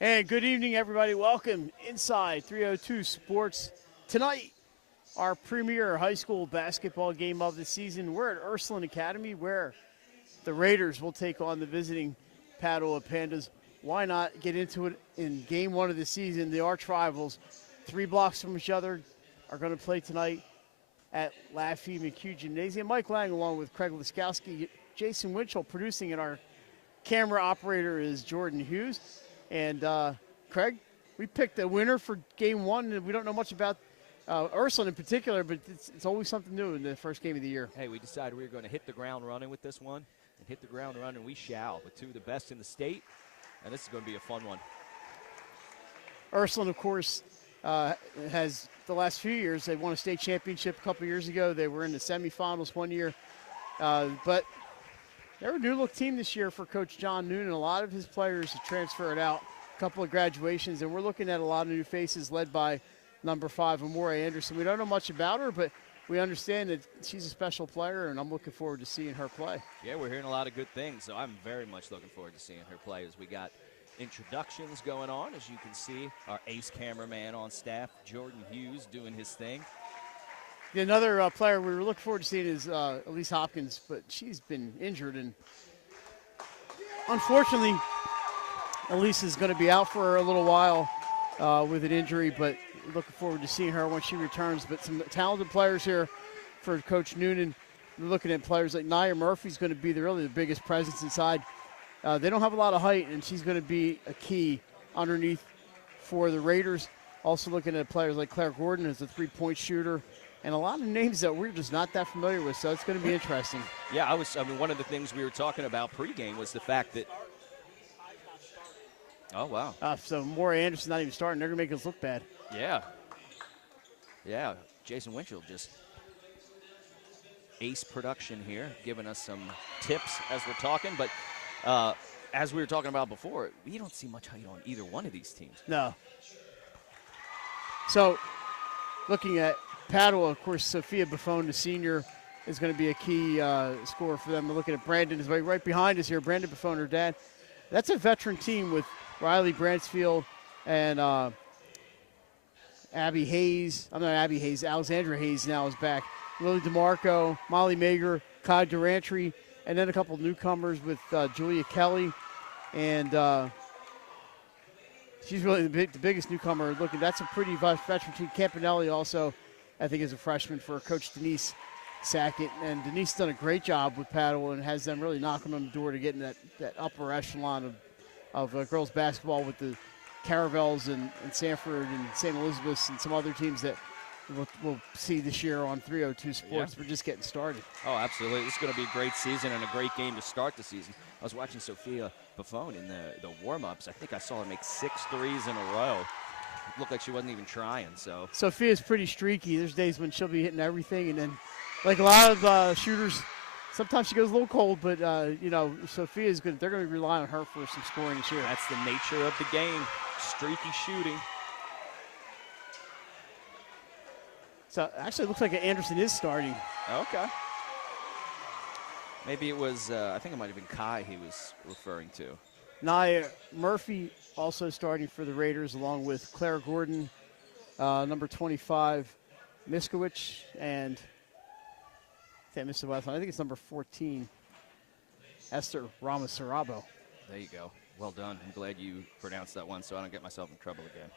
And good evening, everybody. Welcome inside 302 Sports. Tonight, our premier high school basketball game of the season. We're at Ursuline Academy, where the Raiders will take on the visiting Padua Pandas. Why not get into it in game one of the season? The arch rivals, 3 blocks from each other, are going to play tonight at Laffey McHugh Gymnasium. Mike Lang along with Craig Laskowski, Jason Winchell producing, and our camera operator is Jordan Hughes. And Craig, we picked a winner for game one, and we don't know much about Ursuline in particular, but it's always something new in the first game of the year. Hey, we decided we were going to hit the ground running with this one, and hit the ground running we shall, with 2 of the best in the state, and this is going to be a fun one. Ursuline, of course, has the last few years, they won a state championship a couple years ago. They were in the semifinals one year, but they're a new-look team this year for Coach John Noonan. A lot of his players have transferred out, a couple of graduations, and we're looking at a lot of new faces led by number 5, Amore Anderson. We don't know much about her, but we understand that she's a special player, and I'm looking forward to seeing her play. Yeah, we're hearing a lot of good things, so I'm very much looking forward to seeing her play as we got introductions going on. As you can see, our ace cameraman on staff, Jordan Hughes, doing his thing. Another player we were looking forward to seeing is Elise Hopkins, but she's been injured, and unfortunately, Elise is going to be out for a little while with an injury, but looking forward to seeing her when she returns. But some talented players here for Coach Noonan. We're looking at players like Nia Murphy's going to be really the biggest presence inside. They don't have a lot of height, and she's going to be a key underneath for the Raiders. Also looking at players like Claire Gordon as a three-point shooter, and a lot of names that we're just not that familiar with, so it's going to be interesting. Yeah, I mean, one of the things we were talking about pregame was the fact that. Oh, wow. So Maury Anderson not even starting. They're going to make us look bad. Yeah. Yeah, Jason Winchell just ace production here, giving us some tips as we're talking. But as we were talking about before, we don't see much height on either one of these teams. No. So looking at Padua, of course, Sophia Buffon, the senior, is going to be a key scorer for them. We're looking at Brandon, is right behind us here. Brandon Buffon, her dad. That's a veteran team with Riley Bransfield and Abby Hayes. I'm not Abby Hayes. Alexandra Hayes now is back. Lily DeMarco, Molly Mager, Kai Durantry, and then a couple newcomers with Julia Kelly. And she's really the biggest newcomer looking. That's a pretty veteran team. Campanelli also, I think, is a freshman for Coach Denise Sackett. And Denise done a great job with Padua and has them really knocking on the door to get in that upper echelon of girls basketball with the Caravels and Sanford and St. Elizabeth's and some other teams that we'll see this year on 302 Sports. Yeah. We're just getting started. Oh, absolutely. This is going to be a great season and a great game to start the season. I was watching Sophia Buffon in the warm-ups. I think I saw her make 6 threes in a row. It looked like she wasn't even trying. So Sophia's pretty streaky. There's days when she'll be hitting everything, and then like a lot of shooters, sometimes she goes a little cold, but, Sophia's good. They're going to rely on her for some scoring this year. That's the nature of the game, streaky shooting. So actually it looks like Anderson is starting. Okay. Maybe it was, I think it might have been Kai he was referring to. Nia Murphy also starting for the Raiders, along with Claire Gordon, number 25, Miskowicz, and I think it's number 14, Esther Ramasarabo. There you go. Well done. I'm glad you pronounced that one so I don't get myself in trouble again.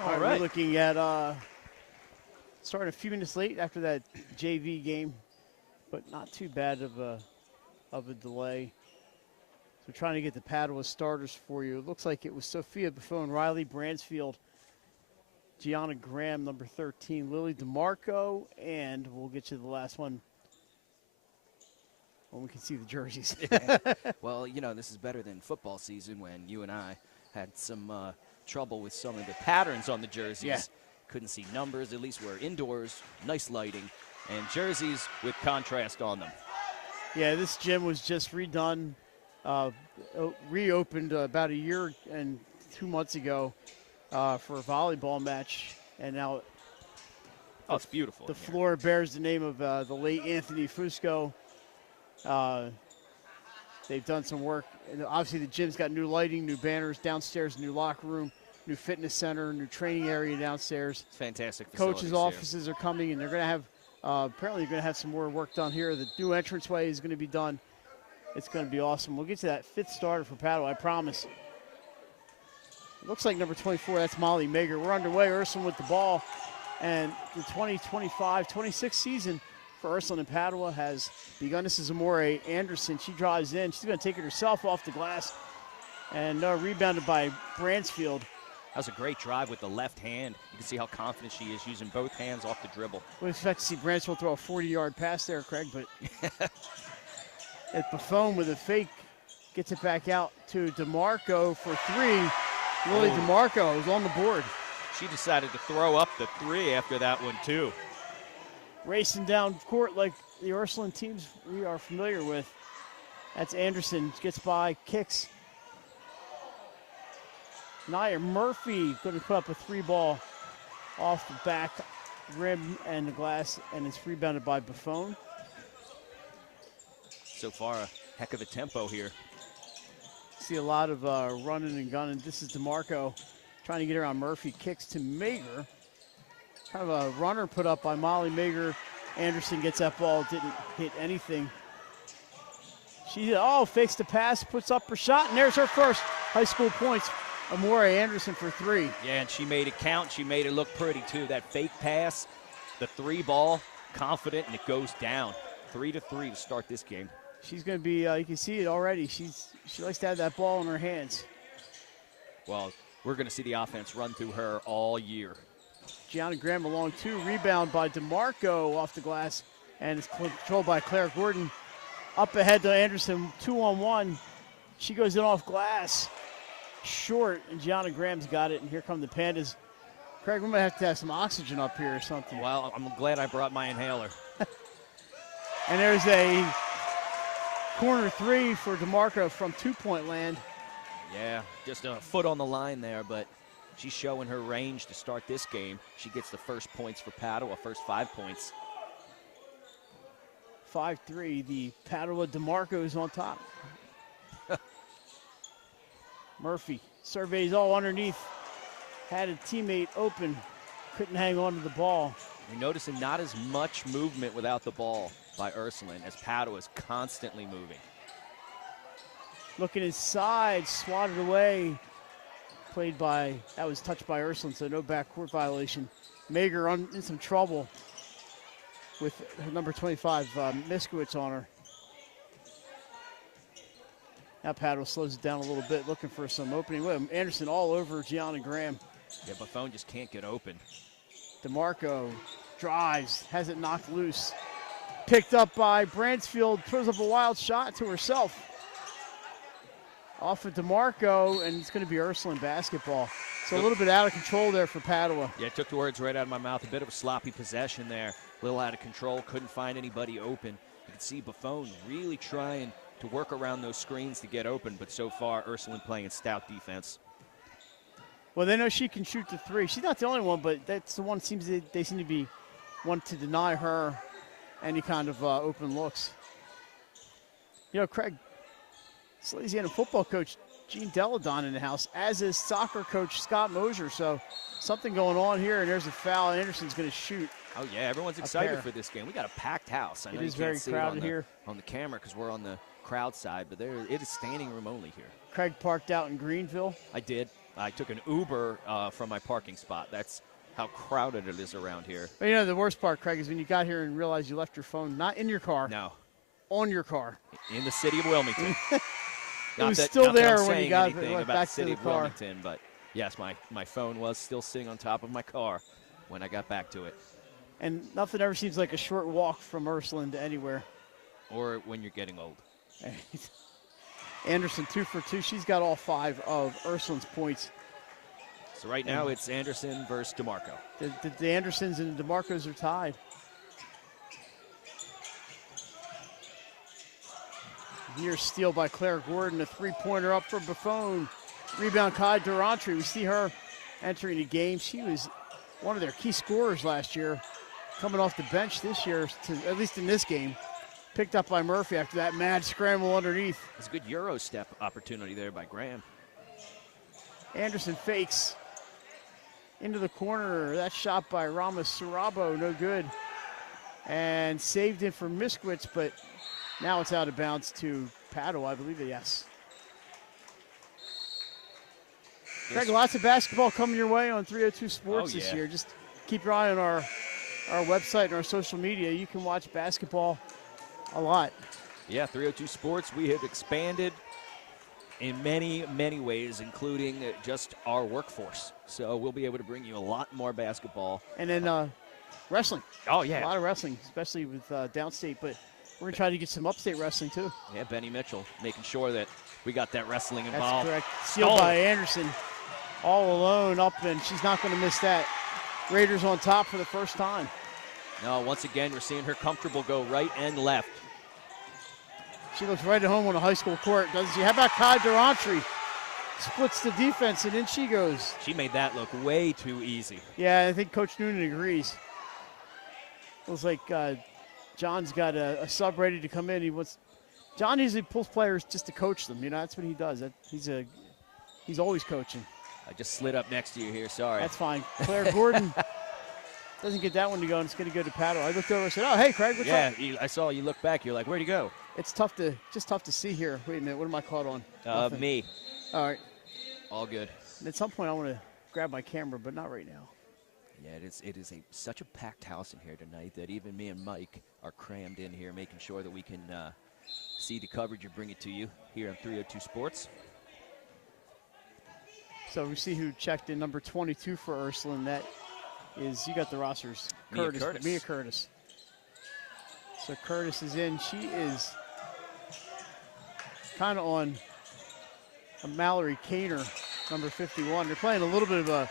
All right, we're looking at starting a few minutes late after that JV game, but not too bad of a delay. So trying to get the Padua starters for you. It looks like it was Sophia Buffon, Riley Bransfield, Gianna Graham, number 13, Lily DeMarco, and we'll get you the last one when we can see the jerseys. Well, you know, this is better than football season when you and I had some trouble with some of the patterns on the jerseys. Yeah. Couldn't see numbers. At least we're indoors, nice lighting, and jerseys with contrast on them. Yeah, this gym was just redone, reopened about a year and 2 months ago for a volleyball match, and now it's beautiful. The floor bears the name of the late Anthony Fusco. They've done some work. And obviously, the gym's got new lighting, new banners downstairs, new locker room, new fitness center, new training area downstairs. It's fantastic. Coaches' offices are coming, and they're going to have apparently they're going to have some more work done here. The new entranceway is going to be done. It's going to be awesome. We'll get to that fifth starter for Padua, I promise. It looks like number 24, that's Molly Mager. We're underway. Ursuline with the ball. And the 2025-26 season for Ursuline and Padua has begun. This is Amore Anderson. She drives in. She's going to take it herself off the glass. And rebounded by Bransfield. That was a great drive with the left hand. You can see how confident she is using both hands off the dribble. We expect to see Bransfield throw a 40-yard pass there, Craig, but at Buffon with a fake gets it back out to DeMarco for three. Lily DeMarco is on the board. She decided to throw up the three after that one, too. Racing down court like the Ursuline teams we are familiar with. That's Anderson, gets by, kicks. Nia Murphy going to put up a three ball off the back rim and the glass, and it's rebounded by Buffon. So far, a heck of a tempo here. See a lot of running and gunning. This is DeMarco trying to get around Murphy. Kicks to Mager. Kind of a runner put up by Molly Mager. Anderson gets that ball, didn't hit anything. She fakes the pass, puts up her shot, and there's her first high school points. Amore Anderson for three. Yeah, and she made it count. She made it look pretty, too. That fake pass, the three ball, confident, and it goes down. 3-3 to start this game. She's going to be, you can see it already. She likes to have that ball in her hands. Well, we're going to see the offense run through her all year. Gianna Graham along two. Rebound by DeMarco off the glass, and it's controlled by Claire Gordon. Up ahead to Anderson, 2-on-1. She goes in off glass. Short, and Gianna Graham's got it, and here come the Pandas. Craig, we might have to have some oxygen up here or something. Well, I'm glad I brought my inhaler. And there's a corner three for DeMarco from two-point land. Yeah, just a foot on the line there, but she's showing her range to start this game. She gets the first points for Padua, first 5 points. 5-3, the Padua DeMarco is on top. Murphy surveys all underneath. Had a teammate open. Couldn't hang on to the ball. You're noticing not as much movement without the ball by Ursuline as Padua is constantly moving. Looking inside, swatted away. That was touched by Ursuline, so no backcourt violation. Mager in some trouble with her number 25, Miskowitz on her. Now Padua slows it down a little bit, looking for some opening. Anderson all over Gianna Graham. Yeah, Buffon just can't get open. DeMarco drives, has it knocked loose. Picked up by Bransfield, throws up a wild shot to herself. Off of DeMarco, and it's going to be Ursuline basketball. So a little bit out of control there for Padua. Yeah, took the words right out of my mouth. A bit of a sloppy possession there. A little out of control, couldn't find anybody open. You can see Buffon really trying to work around those screens to get open, but so far, Ursuline playing a stout defense. Well, they know she can shoot the three. She's not the only one, but that's the one they seem to be want to deny her any kind of open looks. You know, Craig, Salesiana football coach Gene Deladon in the house, as is soccer coach Scott Mosier. So something going on here, and there's a foul. Anderson's going to shoot. Oh, yeah, everyone's excited for this game. We got a packed house. I know it is very crowded here on the camera because we're on the crowd side, but it is standing room only here. Craig parked out in Greenville. I did. I took an Uber from my parking spot. That's how crowded it is around here. But you know, the worst part, Craig, is when you got here and realized you left your phone not in your car. No. On your car. In the city of Wilmington. It was still there when you got about back the city to the of car. Wilmington, but yes, my phone was still sitting on top of my car when I got back to it. And nothing ever seems like a short walk from Ursuline to anywhere. Or when you're getting old. Anderson 2 for 2. She's got all 5 of Ursuline's points. So right now it's Anderson versus DeMarco. The Andersons and the DeMarcos are tied. Near steal by Claire Gordon. A three-pointer up for Buffon. Rebound Kai Durantry. We see her entering the game. She was one of their key scorers last year. Coming off the bench this year, at least in this game. Picked up by Murphy after that mad scramble underneath. It's a good Euro step opportunity there by Graham. Anderson fakes into the corner. That shot by Ramos Sarabo, no good. And saved it for Miskowitz, but now it's out of bounds to Padua, I believe it, yes. Craig, lots of basketball coming your way on 302 Sports this year. Just keep your eye on our website and our social media. You can watch basketball a lot. Yeah, 302 Sports, we have expanded in many, many ways, including just our workforce. So we'll be able to bring you a lot more basketball. And then wrestling. Oh, yeah. A lot of wrestling, especially with downstate, but we're going to try to get some upstate wrestling, too. Yeah, Benny Mitchell making sure that we got that wrestling involved. That's correct. Sealed by Anderson. All alone up, and she's not going to miss that. Raiders on top for the first time. No, once again, we're seeing her comfortable go right and left. She looks right at home on a high school court, doesn't she? How about Kai Durantry? Splits the defense, and in she goes. She made that look way too easy. Yeah, I think Coach Noonan agrees. Looks like John's got a sub ready to come in. John usually pulls players just to coach them. You know, that's what he does. He's always coaching. I just slid up next to you here, sorry. That's fine. Claire Gordon doesn't get that one to go, and it's going to go to Padua. I looked over and said, oh, hey, Craig, what's up? Yeah, I saw you look back. You're like, where'd he go? It's tough to see here. Wait a minute, what am I caught on? Me. All right. All good. And at some point, I want to grab my camera, but not right now. Yeah, it is such a packed house in here tonight that even me and Mike are crammed in here, making sure that we can see the coverage and bring it to you here on 302 Sports. So we see who checked in, number 22 for Ursuline. That is, you got the rosters. Mia Curtis. So Curtis is in. She is kind of on a Mallory Kaner, number 51. They're playing a little bit of a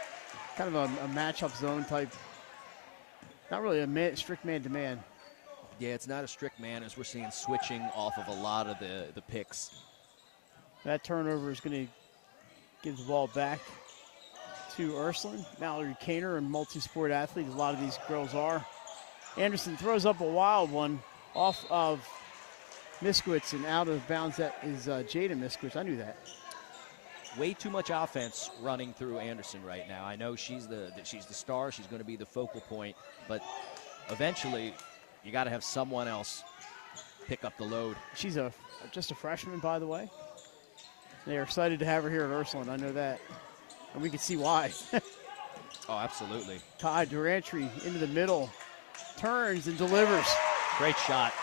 kind of a matchup zone type. Not really a strict man-to-man. Yeah, it's not a strict man, as we're seeing switching off of a lot of the picks. That turnover is going to give the ball back to Ursuline. Mallory Kaner, a multi-sport athlete. A lot of these girls are. Anderson throws up a wild one off of Miskowitz and out of bounds. That is Jada Miskowitz. I knew that. Way too much offense running through Anderson right now. I know she's the star. She's going to be the focal point, but eventually you got to have someone else pick up the load. She's just a freshman, by the way. They are excited to have her here at Ursuline. I know that, and we can see why. Oh, absolutely. Kai Durantry into the middle, turns and delivers. Great shot.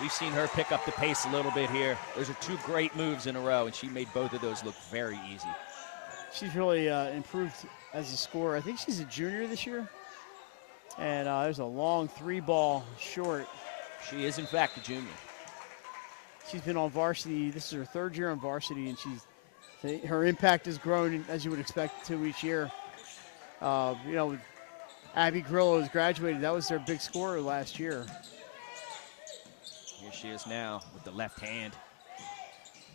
We've seen her pick up the pace a little bit here. Those are two great moves in a row, and she made both of those look very easy. She's really improved as a scorer. I think she's a junior this year. And there's a long three ball short. She is, in fact, a junior. She's been on varsity. This is her third year on varsity, and her impact has grown, as you would expect, to each year. You know, Abby Grillo has graduated. That was their big scorer last year. Here she is now with the left hand.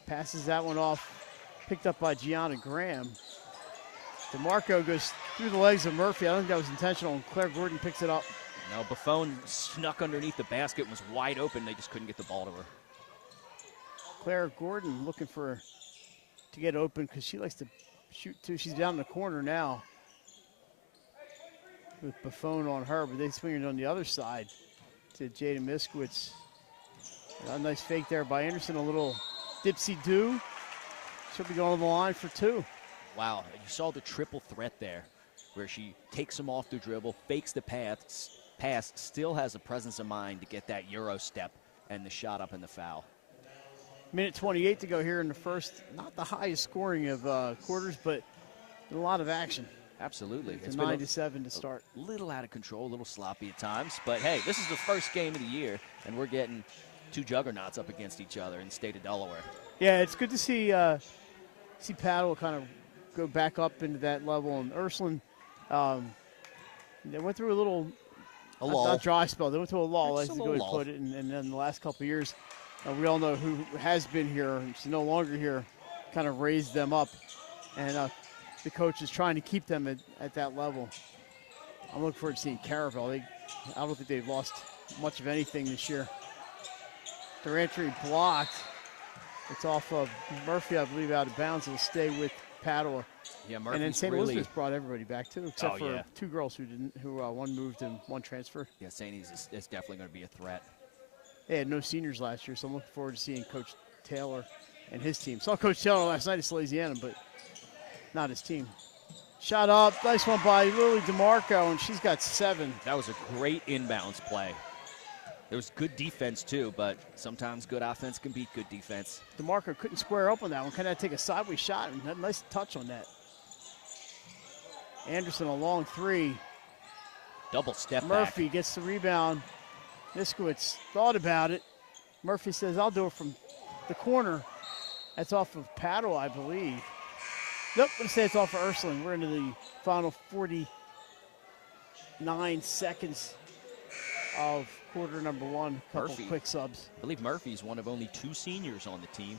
Passes that one off, picked up by Gianna Graham. DeMarco goes through the legs of Murphy. I don't think that was intentional, and Claire Gordon picks it up. No, Buffon snuck underneath the basket and was wide open. They just couldn't get the ball to her. Claire Gordon looking to get open because she likes to shoot too. She's down in the corner now with Buffon on her, but they swing it on the other side to Jada Miskowitz. A nice fake there by Anderson, a little dipsy-do. She'll be going on the line for two. Wow, you saw the triple threat there, where she takes him off the dribble, fakes the pass, still has a presence of mind to get that Euro step and the shot up and the foul. Minute 28 to go here in the first. Not the highest scoring of quarters, but a lot of action. Absolutely. It's 9-7 to start. A little out of control, a little sloppy at times. But, hey, this is the first game of the year, and we're getting two juggernauts up against each other in the state of Delaware. Yeah, it's good to see Padua kind of go back up into that level. And Ursuline, they went through a little lull. Not dry spell. They went through a lull, as It's a the little way lull. put it. And then the last couple of years, we all know who has been here. She's no longer here, kind of raised them up. And the coach is trying to keep them at that level. I'm looking forward to seeing Caravel. I don't think they've lost much of anything this year. Their entry blocked. It's off of Murphy, I believe, out of bounds. It'll stay with Padua. Yeah, Murphy's and then St. really, Elizabeth brought everybody back too, except for yeah. two girls who didn't. One moved and one transferred. Yeah, St. E's is definitely going to be a threat. They had no seniors last year, so I'm looking forward to seeing Coach Taylor and his team. Saw Coach Taylor last night at Salesiana, but not his team. Shot up, nice one by Lily DeMarco, and she's got 7. That was a great inbounds play. There was good defense, too, but sometimes good offense can beat good defense. DeMarco couldn't square up on that one. Kind of take a sideways shot and had a nice touch on that. Anderson, a long 3. Double step Murphy back. gets the rebound. Miskowitz thought about it. Murphy says, I'll do it from the corner. That's off of Padua, I believe. Nope, I'm going to say it's off of Ursuline. We're into the final 49 seconds of quarter number 1. Couple Murphy. Quick subs. I believe Murphy's one of only 2 seniors on the team.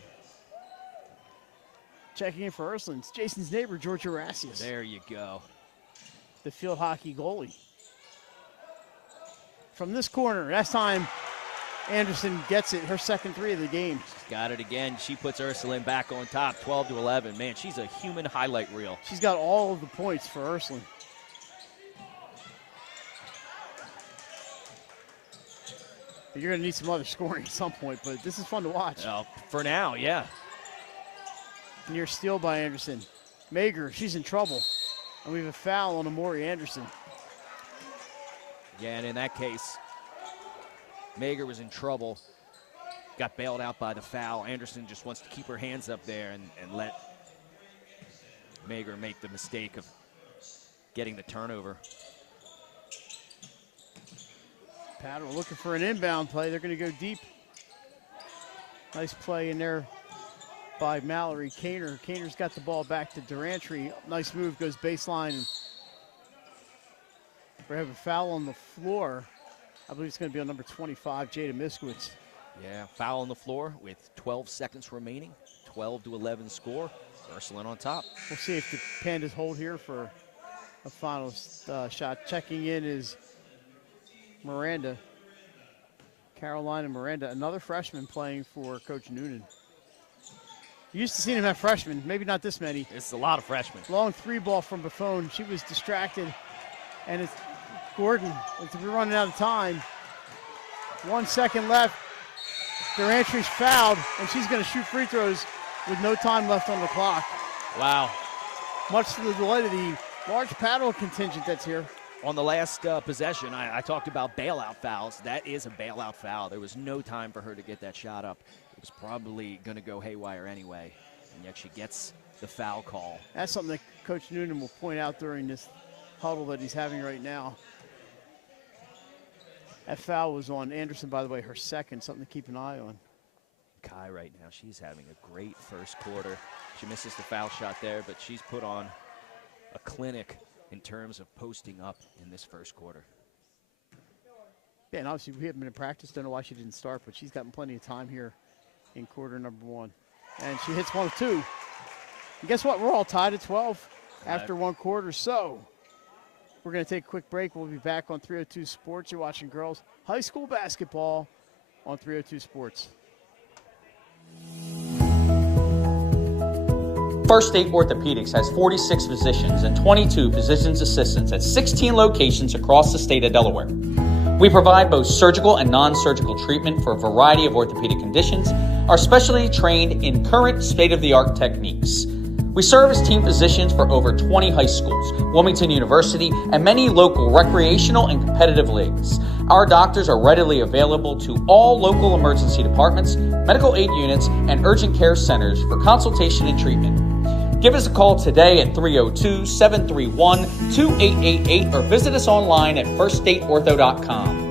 Checking in for Ursuline, it's Jason's neighbor, George Erasius, There you go. the field hockey goalie. From this corner, that time Anderson gets it, her second 3 of the game. Got it again. She puts Ursuline back on top, 12-11. Man, she's a human highlight reel. She's got all of the points for Ursuline. You're going to need some other scoring at some point, but this is fun to watch. For now, yeah. Near steal by Anderson. Mager, she's in trouble. And we have a foul on Amori Anderson. Yeah, and in that case, Mager was in trouble. Got bailed out by the foul. Anderson just wants to keep her hands up there and let Mager make the mistake of getting the turnover. Padua looking for an inbound play. They're going to go deep. Nice play in there by Mallory Kaner. Kaner's got the ball back to Durantry. Nice move, goes baseline. And we have a foul on the floor. I believe it's going to be on number 25, Jada Miskowitz. Yeah, foul on the floor with 12 seconds remaining. 12-11 score. Ursuline on top. We'll see if the Pandas hold here for a final shot. Checking in is Miranda. Carolina Miranda, another freshman playing for Coach Noonan. You used to see him have freshmen, maybe not this many. It's a lot of freshmen. Long 3 ball from Buffon. She was distracted. And it's Gordon. We're running out of time. 1 second left. Durantry's fouled, and she's going to shoot free throws with no time left on the clock. Wow. Much to the delight of the large Padua contingent that's here. On the last possession, I talked about bailout fouls. That is a bailout foul. There was no time for her to get that shot up. It was probably going to go haywire anyway, and yet she gets the foul call. That's something that Coach Noonan will point out during this huddle that he's having right now. That foul was on Anderson, by the way, her second, something to keep an eye on. Kai right now, she's having a great first quarter. She misses the foul shot there, but she's put on a clinic in terms of posting up in this first quarter. Yeah, and obviously we haven't been in practice. Don't know why she didn't start, but she's gotten plenty of time here in quarter number 1. And she hits 1 of 2. And guess what? We're all tied at 12 after 1 quarter. So we're going to take a quick break. We'll be back on 302 Sports. You're watching girls high school basketball on 302 Sports. First State Orthopedics has 46 physicians and 22 physician's assistants at 16 locations across the state of Delaware. We provide both surgical and non-surgical treatment for a variety of orthopedic conditions, are specially trained in current state-of-the-art techniques. We serve as team physicians for over 20 high schools, Wilmington University, and many local recreational and competitive leagues. Our doctors are readily available to all local emergency departments, medical aid units, and urgent care centers for consultation and treatment. Give us a call today at 302-731-2888 or visit us online at firststateortho.com.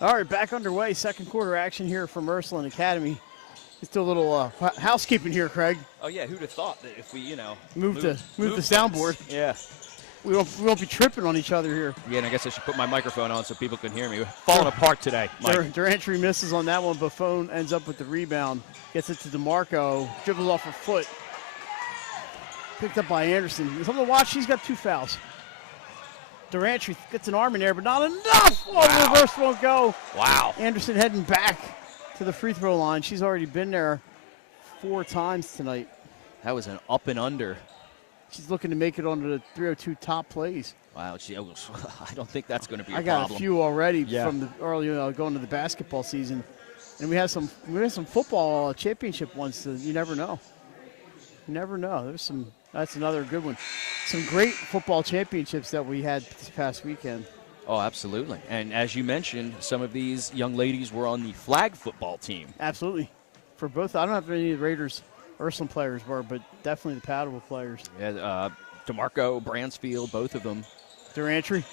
All right, back underway. Second quarter action here from Ursuline Academy. Let's do a little housekeeping here, Craig. Oh, yeah, who'd have thought that if we, move the soundboard. Yeah. We won't be tripping on each other here. Yeah, and I guess I should put my microphone on so people can hear me. We're falling apart today, Mike. Durantry misses on that one. Buffon ends up with the rebound. Gets it to DeMarco. Dribbles off her foot. Picked up by Anderson. Something to watch. She's got 2 fouls. Durantry gets an arm in there, but not enough. Oh, wow. Reverse won't go. Wow. Anderson heading back to the free throw line. She's already been there 4 times tonight. That was an up and under. She's looking to make it onto the 302 top plays. Wow, I don't think that's going to be a problem. I got a few already from the early going to the basketball season, and we had some football championship ones. So you never know. You never know. That's another good one. Some great football championships that we had this past weekend. Oh, absolutely. And as you mentioned, some of these young ladies were on the flag football team. Absolutely. For both, I don't know if any of the Raiders Ursuline players were, but definitely the Padua players. Yeah, DeMarco, Bransfield, both of them. Durantry?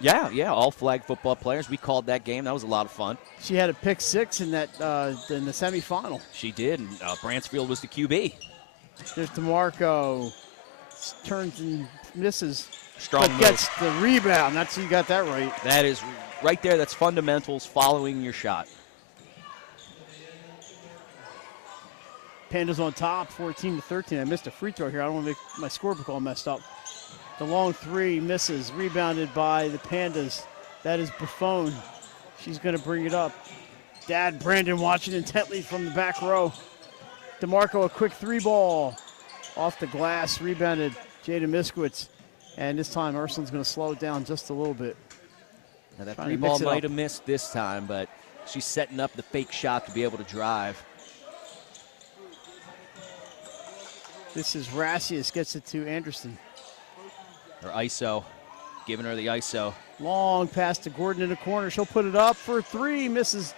Yeah, all flag football players. We called that game. That was a lot of fun. She had a pick 6 in that in the semifinal. She did, and Bransfield was the QB. There's DeMarco. Turns and misses. Strong but move. Gets the rebound. You got that right. That is right there. That's fundamentals, following your shot. Pandas on top, 14-13. I missed a free throw here. I don't want to make my scorebook all messed up. The long 3 misses. Rebounded by the Pandas. That is Buffon. She's going to bring it up. Dad Brandon watching intently from the back row. DeMarco, a quick 3 ball. Off the glass, rebounded Jada Miskowitz. And this time, Ursuline's going to slow it down just a little bit. Now that 3 ball might have missed this time, but she's setting up the fake shot to be able to drive. This is Rassius, gets it to Anderson. Her ISO, giving her the ISO. Long pass to Gordon in the corner. She'll put it up for 3, misses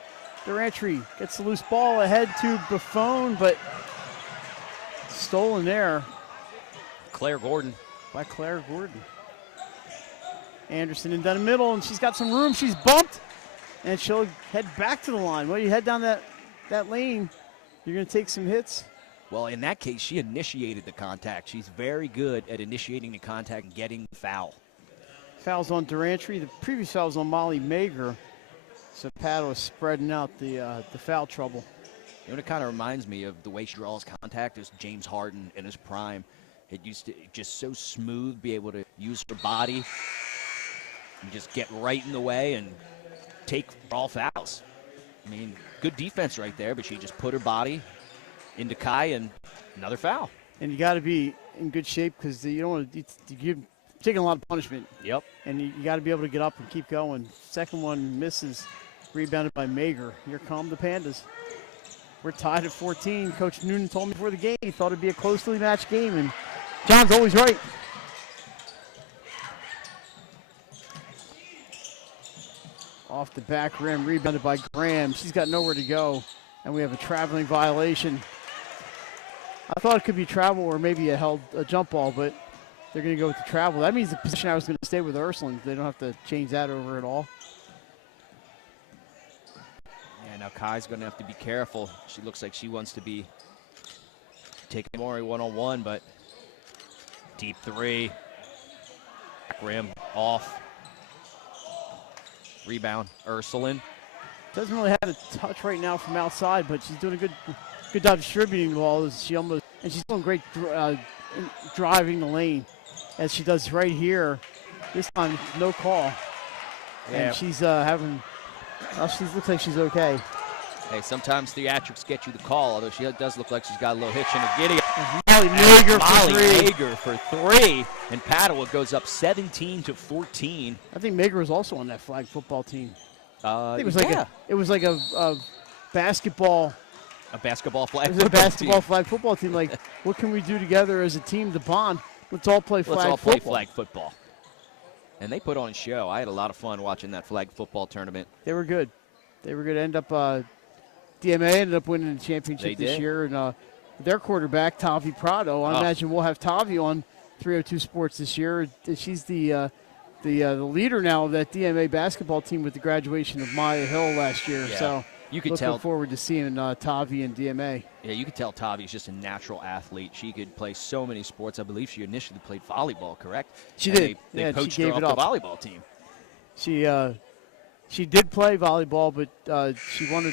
Durantry. Gets the loose ball ahead to Buffon, but stolen there. Claire Gordon. By Claire Gordon. Anderson in down the middle, and she's got some room. She's bumped, and she'll head back to the line. Well, you head down that lane, you're going to take some hits. Well, in that case, she initiated the contact. She's very good at initiating the contact and getting the foul. Fouls on Durantry. The previous foul was on Molly Mager. So Padua was spreading out the foul trouble. You know, it kind of reminds me of the way she draws contact is James Harden in his prime. It used to just so smooth, be able to use her body and just get right in the way and take all fouls. I mean, good defense right there, but she just put her body into Kai and another foul. And you got to be in good shape because you don't want to you're taking a lot of punishment. Yep. And you got to be able to get up and keep going. Second one misses, rebounded by Mager. Here come the Pandas. We're tied at 14. Coach Noonan told me before the game he thought it'd be a closely matched game, and John's always right. Off the back rim, rebounded by Graham. She's got nowhere to go, and we have a traveling violation. I thought it could be travel or maybe a jump ball, but they're going to go with the travel. That means the position I was going to stay with Ursuline. They don't have to change that over at all. Yeah, now Now Kai's going to have to be careful. She looks like she wants to be taking Maury one-on-one, but deep three. Back rim off. Rebound, Ursuline. Doesn't really have a touch right now from outside, but she's doing a good job distributing the ball. And she's doing great driving the lane, as she does right here. This time, no call. Yeah. And she's she looks like she's okay. Hey, sometimes theatrics get you the call, although she does look like she's got a little hitch in her giddy. Molly Nager for three. Nager for three. And Padua goes up 17-14. I think Mager was also on that flag football team. I think it was like a basketball. A basketball flag. It was a basketball flag football team. Like, what can we do together as a team to bond? Let's all play flag football. Play flag football. And they put on a show. I had a lot of fun watching that flag football tournament. They were good. They were good. DMA ended up winning the championship this year, and their quarterback Tavi Prado. I imagine we'll have Tavi on 302 Sports this year. She's the leader now of that DMA basketball team with the graduation of Maya Hill last year. Yeah. So you could looking forward to seeing Tavi and DMA. Yeah, you could tell Tavi's just a natural athlete. She could play so many sports. I believe she initially played volleyball, correct? She did. They poached her off the volleyball team. She did play volleyball, but she wanted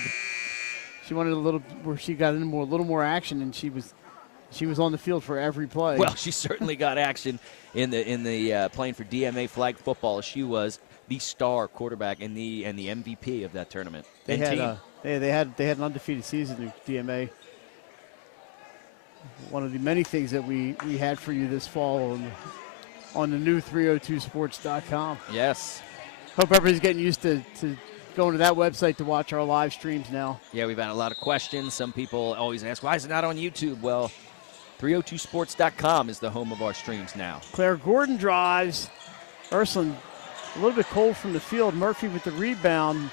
a little where she got into a little more action, and she was on the field for every play. Well, she certainly got action in the playing for DMA flag football. She was the star quarterback and the MVP of that tournament. They had an undefeated season in DMA. One of the many things that we had for you this fall on the new 302sports.com. Yes. Hope everybody's getting used to going to that website to watch our live streams now. Yeah, we've had a lot of questions. Some people always ask, why is it not on YouTube? Well, 302sports.com is the home of our streams now. Claire Gordon drives. Ursuline a little bit cold from the field. Murphy with the rebound.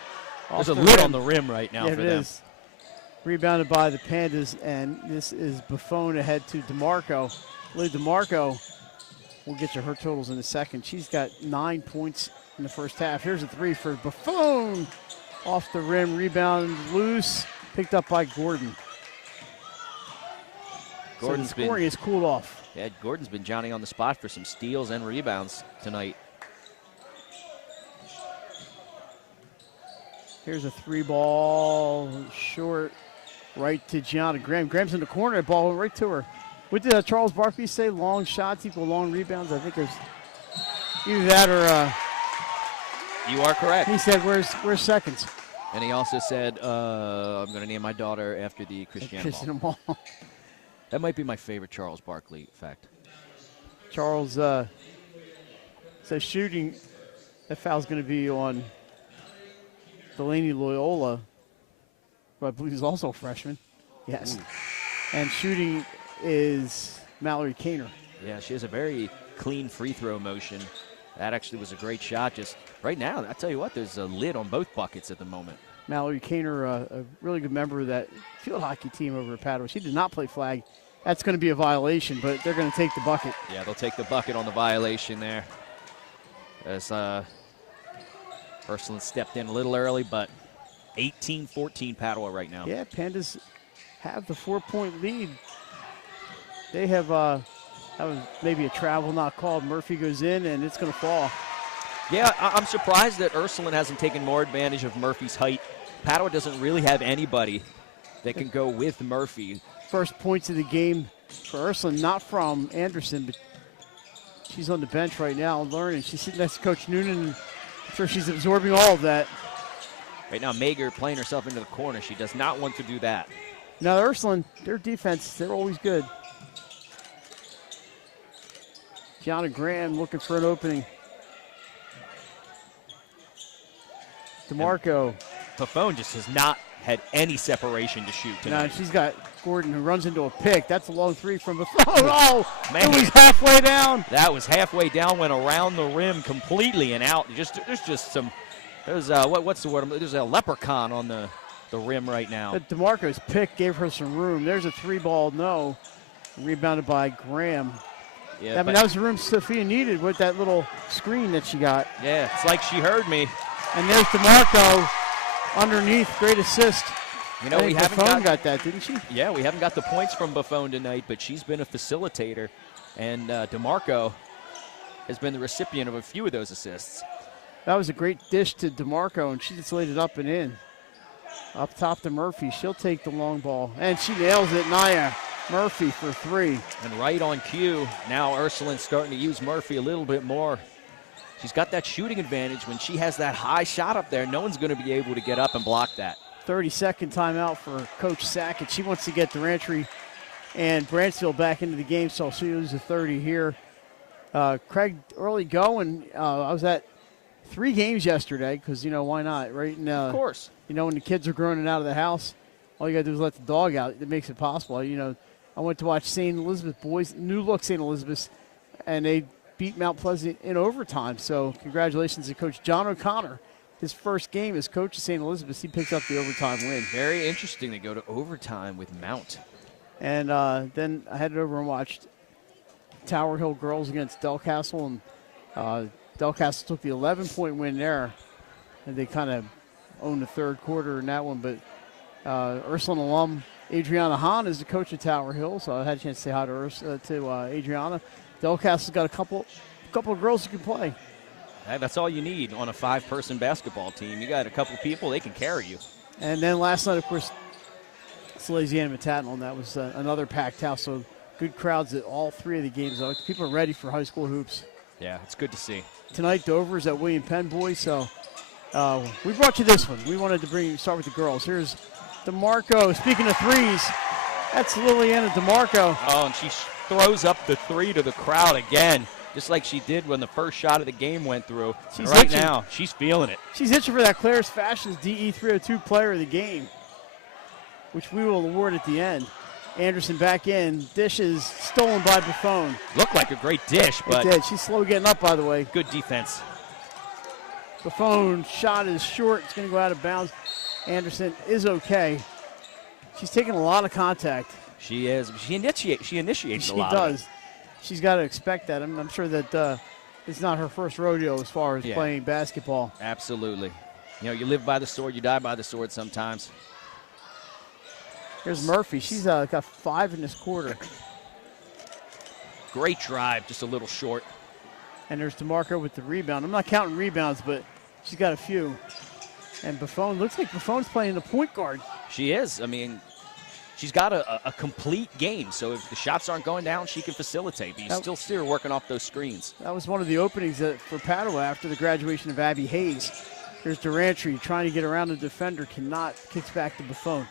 There's a lid on the rim right now for them. It is. Rebounded by the Pandas, and this is Buffon ahead to DeMarco. Lee DeMarco, we'll get you her totals in a second. She's got 9 points in the first half. Here's a three for Buffon. Off the rim, rebound loose, picked up by Gordon. So the scoring is cooled off. Yeah, Gordon's been Johnny on the spot for some steals and rebounds tonight. Here's a three ball, short, right to Gianna Graham. Graham's in the corner, the ball went right to her. What did Charles Barkley say? Long shots equal long rebounds. I think it was either that or you are correct. He said, where's seconds? And he also said, I'm going to name my daughter after the Cristiano Ball. That might be my favorite Charles Barkley fact. Charles says shooting, that foul's going to be on Delaney Loyola, who I believe is also a freshman. Yes. Ooh. And shooting is Mallory Kaner. Yeah, she has a very clean free throw motion. That actually was a great shot. Just right now, I tell you what, there's a lid on both buckets at the moment. Mallory Kaner, a really good member of that field hockey team over at Padua. She did not play flag. That's going to be a violation, but they're going to take the bucket. Yeah, they'll take the bucket on the violation there. As Ursuline stepped in a little early, but 18-14 Padua right now. Yeah, Pandas have the 4-point lead. They have, that was maybe a travel not called. Murphy goes in, and it's going to fall. Yeah, I'm surprised that Ursuline hasn't taken more advantage of Murphy's height. Padua doesn't really have anybody that can go with Murphy. First points of the game for Ursuline, not from Anderson, but she's on the bench right now learning. She's sitting next to Coach Noonan. I'm sure she's absorbing all of that. Right now, Mager playing herself into the corner. She does not want to do that. Now, Ursuline, their defense, they're always good. Gianna Graham looking for an opening. DeMarco. Buffon just has not had any separation to shoot tonight. No, she's got Gordon who runs into a pick. That's a long three from Buffon. Oh, man. It was halfway down. That was halfway down, went around the rim completely and out. There's just some, what's the word? There's a leprechaun on the rim right now. DeMarco's pick gave her some room. There's a three ball, no. Rebounded by Graham. Yeah, I mean, that was the room Sophia needed with that little screen that she got. Yeah, it's like she heard me. And there's DeMarco underneath. Great assist. You know, we haven't got that, didn't she? Yeah, we haven't got the points from Buffon tonight, but she's been a facilitator. And DeMarco has been the recipient of a few of those assists. That was a great dish to DeMarco, and she just laid it up and in. Up top to Murphy. She'll take the long ball. And she nails it, Nia Murphy for 3. And right on cue, now Ursuline's starting to use Murphy a little bit more. She's got that shooting advantage. When she has that high shot up there, no one's going to be able to get up and block that. 30-second timeout for Coach Sackett. She wants to get Durantry and Brantsville back into the game, so she'll use a 30 here. Craig, early going. I was at 3 games yesterday because, why not, right? And, of course. When the kids are grown and out of the house, all you got to do is let the dog out. It makes it possible. I went to watch St. Elizabeth boys, new look St. Elizabeth, and they beat Mount Pleasant in overtime. So congratulations to Coach John O'Connor. His first game as coach of St. Elizabeth, he picks up the overtime win. Very interesting to go to overtime with Mount. And then I headed over and watched Tower Hill girls against Delcastle, and Delcastle took the 11-point win there, and they kind of owned the third quarter in that one. But Ursuline alum Adriana Hahn is the coach of Tower Hill, so I had a chance to say hi to Adriana. Delcastle's got a couple of girls who can play. That's all you need on a 5-person basketball team. You got a couple people, they can carry you. And then last night, of course, Salesiana Matatnal, and that was another packed house. So good crowds at all 3 of the games. People are ready for high school hoops. Yeah, it's good to see. Tonight, Dover's at William Penn boys. So we brought you this one. We wanted to start with the girls. Here's DeMarco. Speaking of threes, that's Liliana DeMarco. Oh, and she throws up the 3 to the crowd again, just like she did when the first shot of the game went through. Now, she's feeling it. She's itching for that Claire's Fashions DE 302 player of the game, which we will award at the end. Anderson back in. Dish is stolen by Buffon. Looked like a great dish, but it did. She's slow getting up, by the way. Good defense. Buffon shot is short. It's going to go out of bounds. Anderson is okay. She's taking a lot of contact. She is. She initiates a lot. She does. She's got to expect that. I'm sure that it's not her first rodeo as far as playing basketball. Absolutely. You live by the sword, you die by the sword sometimes. Here's Murphy. She's got 5 in this quarter. Great drive, just a little short. And there's DeMarco with the rebound. I'm not counting rebounds, but she's got a few. And Buffon, looks like Buffon's playing the point guard. She is. I mean, she's got a complete game. So if the shots aren't going down, she can facilitate. But you still see her working off those screens. That was one of the openings for Padua after the graduation of Abby Hayes. Here's Durantry trying to get around the defender. Cannot. Kicks back to Buffon.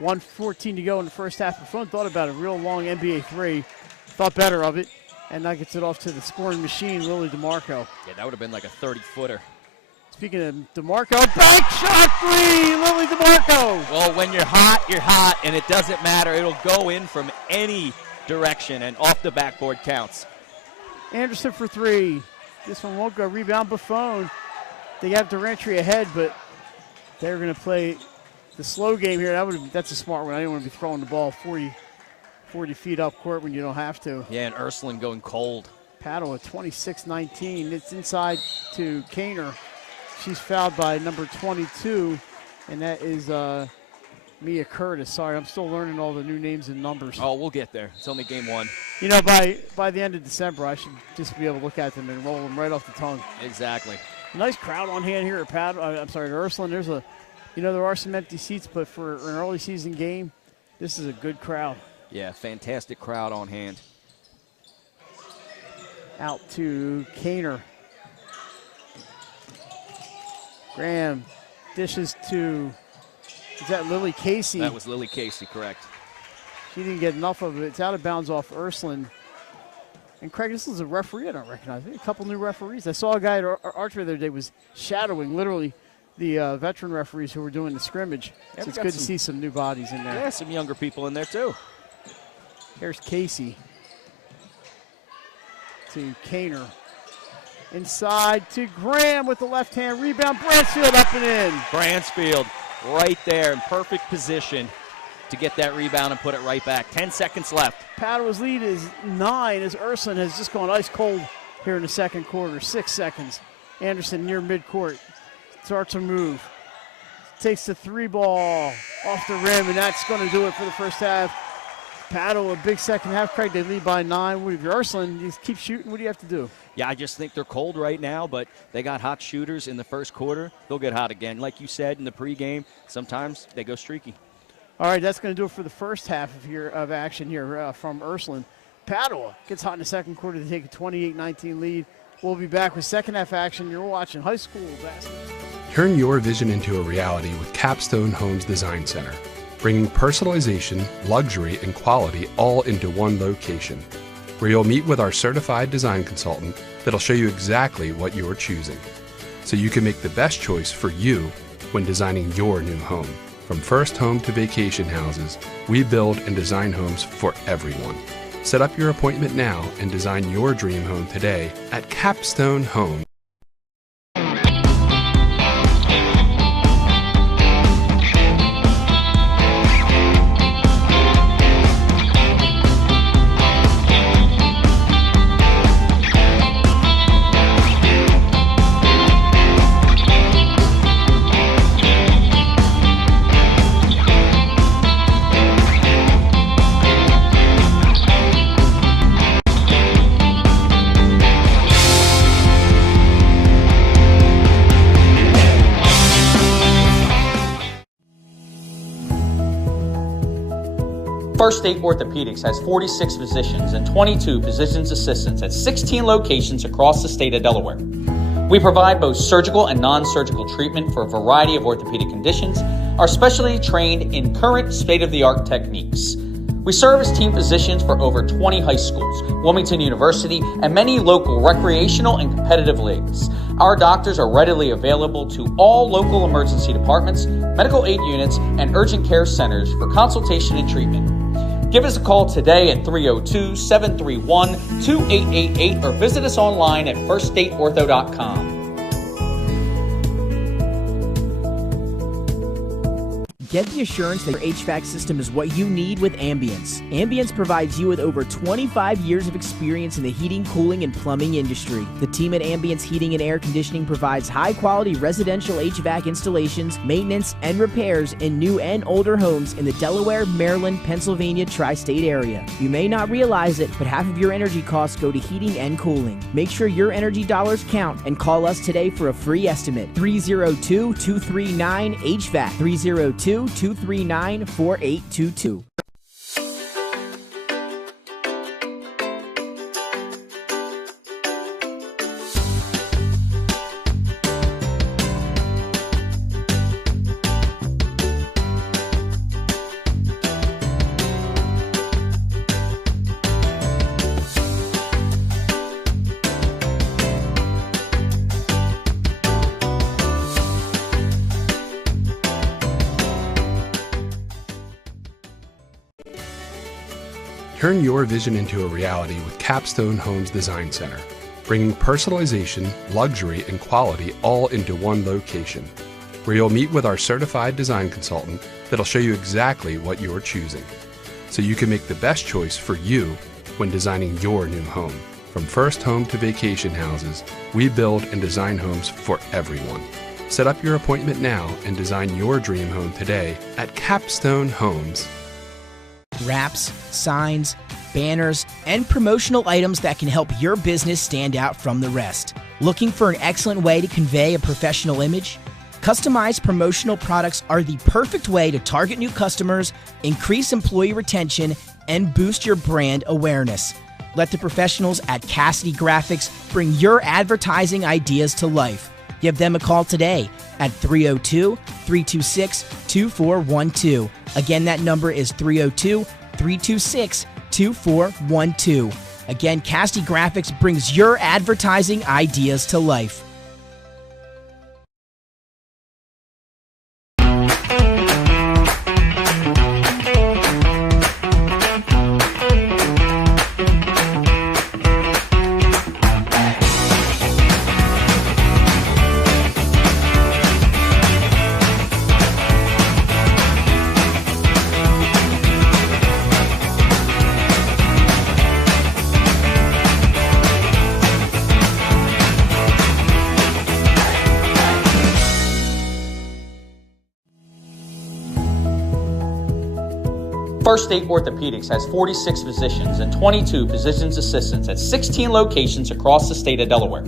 1:14 to go in the first half. Buffon thought about a real long NBA 3. Thought better of it. And now gets it off to the scoring machine, Lily DeMarco. Yeah, that would have been like a 30-footer. Speaking of DeMarco, bank shot 3, Lily DeMarco. Well, when you're hot, and it doesn't matter. It'll go in from any direction, and off the backboard counts. Anderson for 3. This one won't go. Rebound Buffon. They have Durantry ahead, but they're going to play the slow game here. That's a smart one. I didn't want to be throwing the ball 40 feet up court when you don't have to. Yeah, and Ursuline going cold. Padua 26-19. It's inside to Kaner. She's fouled by number 22, and that is Mia Curtis. Sorry, I'm still learning all the new names and numbers. Oh, we'll get there. It's only game 1. By the end of December, I should just be able to look at them and roll them right off the tongue. Exactly. A nice crowd on hand here at Ursuline. There's there are some empty seats, but for an early season game, this is a good crowd. Yeah, fantastic crowd on hand. Out to Kaner. Graham dishes to, is that Lily Casey? That was Lily Casey, correct. She didn't get enough of it. It's out of bounds off Ursuline. And Craig, this is a referee I don't recognize. A couple new referees. I saw a guy at Archer the other day was shadowing literally the veteran referees who were doing the scrimmage. So it's good to see some new bodies in there. Yeah, some younger people in there too. Here's Casey to Kaner. Inside to Graham with the left hand. Rebound, Bransfield up and in. Bransfield right there in perfect position to get that rebound and put it right back. 10 seconds left. Padua's lead is 9 as Ursuline has just gone ice cold here in the second quarter. 6 seconds. Anderson near midcourt. Starts a move. takes the three ball off the rim, and that's going to do it for the first half. Padua, a big second half. Craig, they lead by 9. If you're Ursuline, you keep shooting. What do you have to do? Yeah, I just think they're cold right now, but they got hot shooters in the first quarter. They'll get hot again. Like you said in the pregame, sometimes they go streaky. All right, that's going to do it for the first half of action here from Ursuline. Padua gets hot in the second quarter to take a 28-19 lead. We'll be back with second half action. You're watching high school basketball. Turn your vision into a reality with Capstone Homes Design Center, bringing personalization, luxury, and quality all into one location, where you'll meet with our certified design consultant that'll show you exactly what you're choosing, so you can make the best choice for you when designing your new home. From first home to vacation houses, we build and design homes for everyone. Set up your appointment now and design your dream home today at Capstone Home. First State Orthopedics has 46 physicians and 22 physician's assistants at 16 locations across the state of Delaware. We provide both surgical and non-surgical treatment for a variety of orthopedic conditions, are specially trained in current state-of-the-art techniques. We serve as team physicians for over 20 high schools, Wilmington University, and many local recreational and competitive leagues. Our doctors are readily available to all local emergency departments, medical aid units, and urgent care centers for consultation and treatment. Give us a call today at 302-731-2888 or visit us online at firststateortho.com. Get the assurance that your HVAC system is what you need with Ambience. Ambience provides you with over 25 years of experience in the heating, cooling, and plumbing industry. The team at Ambience Heating and Air Conditioning provides high-quality residential HVAC installations, maintenance, and repairs in new and older homes in the Delaware, Maryland, Pennsylvania tri-state area. You may not realize it, but half of your energy costs go to heating and cooling. Make sure your energy dollars count and call us today for a free estimate. 302-239-HVAC. 302-239-4822. Turn your vision into a reality with Capstone Homes Design Center, bringing personalization, luxury, and quality all into one location, where you'll meet with our certified design consultant that'll show you exactly what you're choosing, so you can make the best choice for you when designing your new home. From first home to vacation houses, we build and design homes for everyone. Set up your appointment now and design your dream home today at Capstone Homes. Wraps, signs, banners, and promotional items that can help your business stand out from the rest. Looking for an excellent way to convey a professional image? Customized promotional products are the perfect way to target new customers, increase employee retention, and boost your brand awareness. Let the professionals at Cassidy Graphics bring your advertising ideas to life. Give them a call today at 302-326-2412. Again, that number is 302-326-2412. Again, Cassidy Graphics brings your advertising ideas to life. First State Orthopedics has 46 physicians and 22 physician's assistants at 16 locations across the state of Delaware.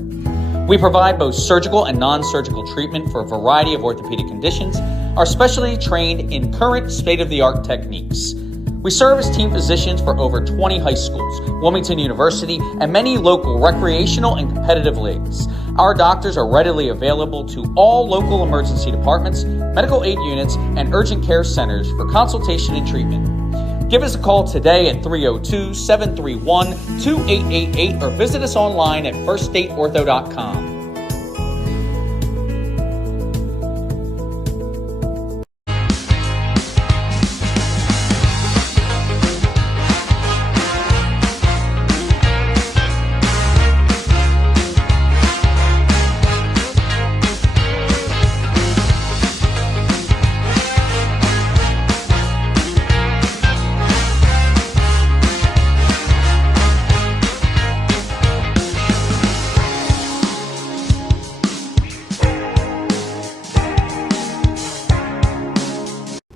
We provide both surgical and non-surgical treatment for a variety of orthopedic conditions, are specially trained in current state-of-the-art techniques. We serve as team physicians for over 20 high schools, Wilmington University, and many local recreational and competitive leagues. Our doctors are readily available to all local emergency departments, medical aid units, and urgent care centers for consultation and treatment. Give us a call today at 302-731-2888 or visit us online at firststateortho.com.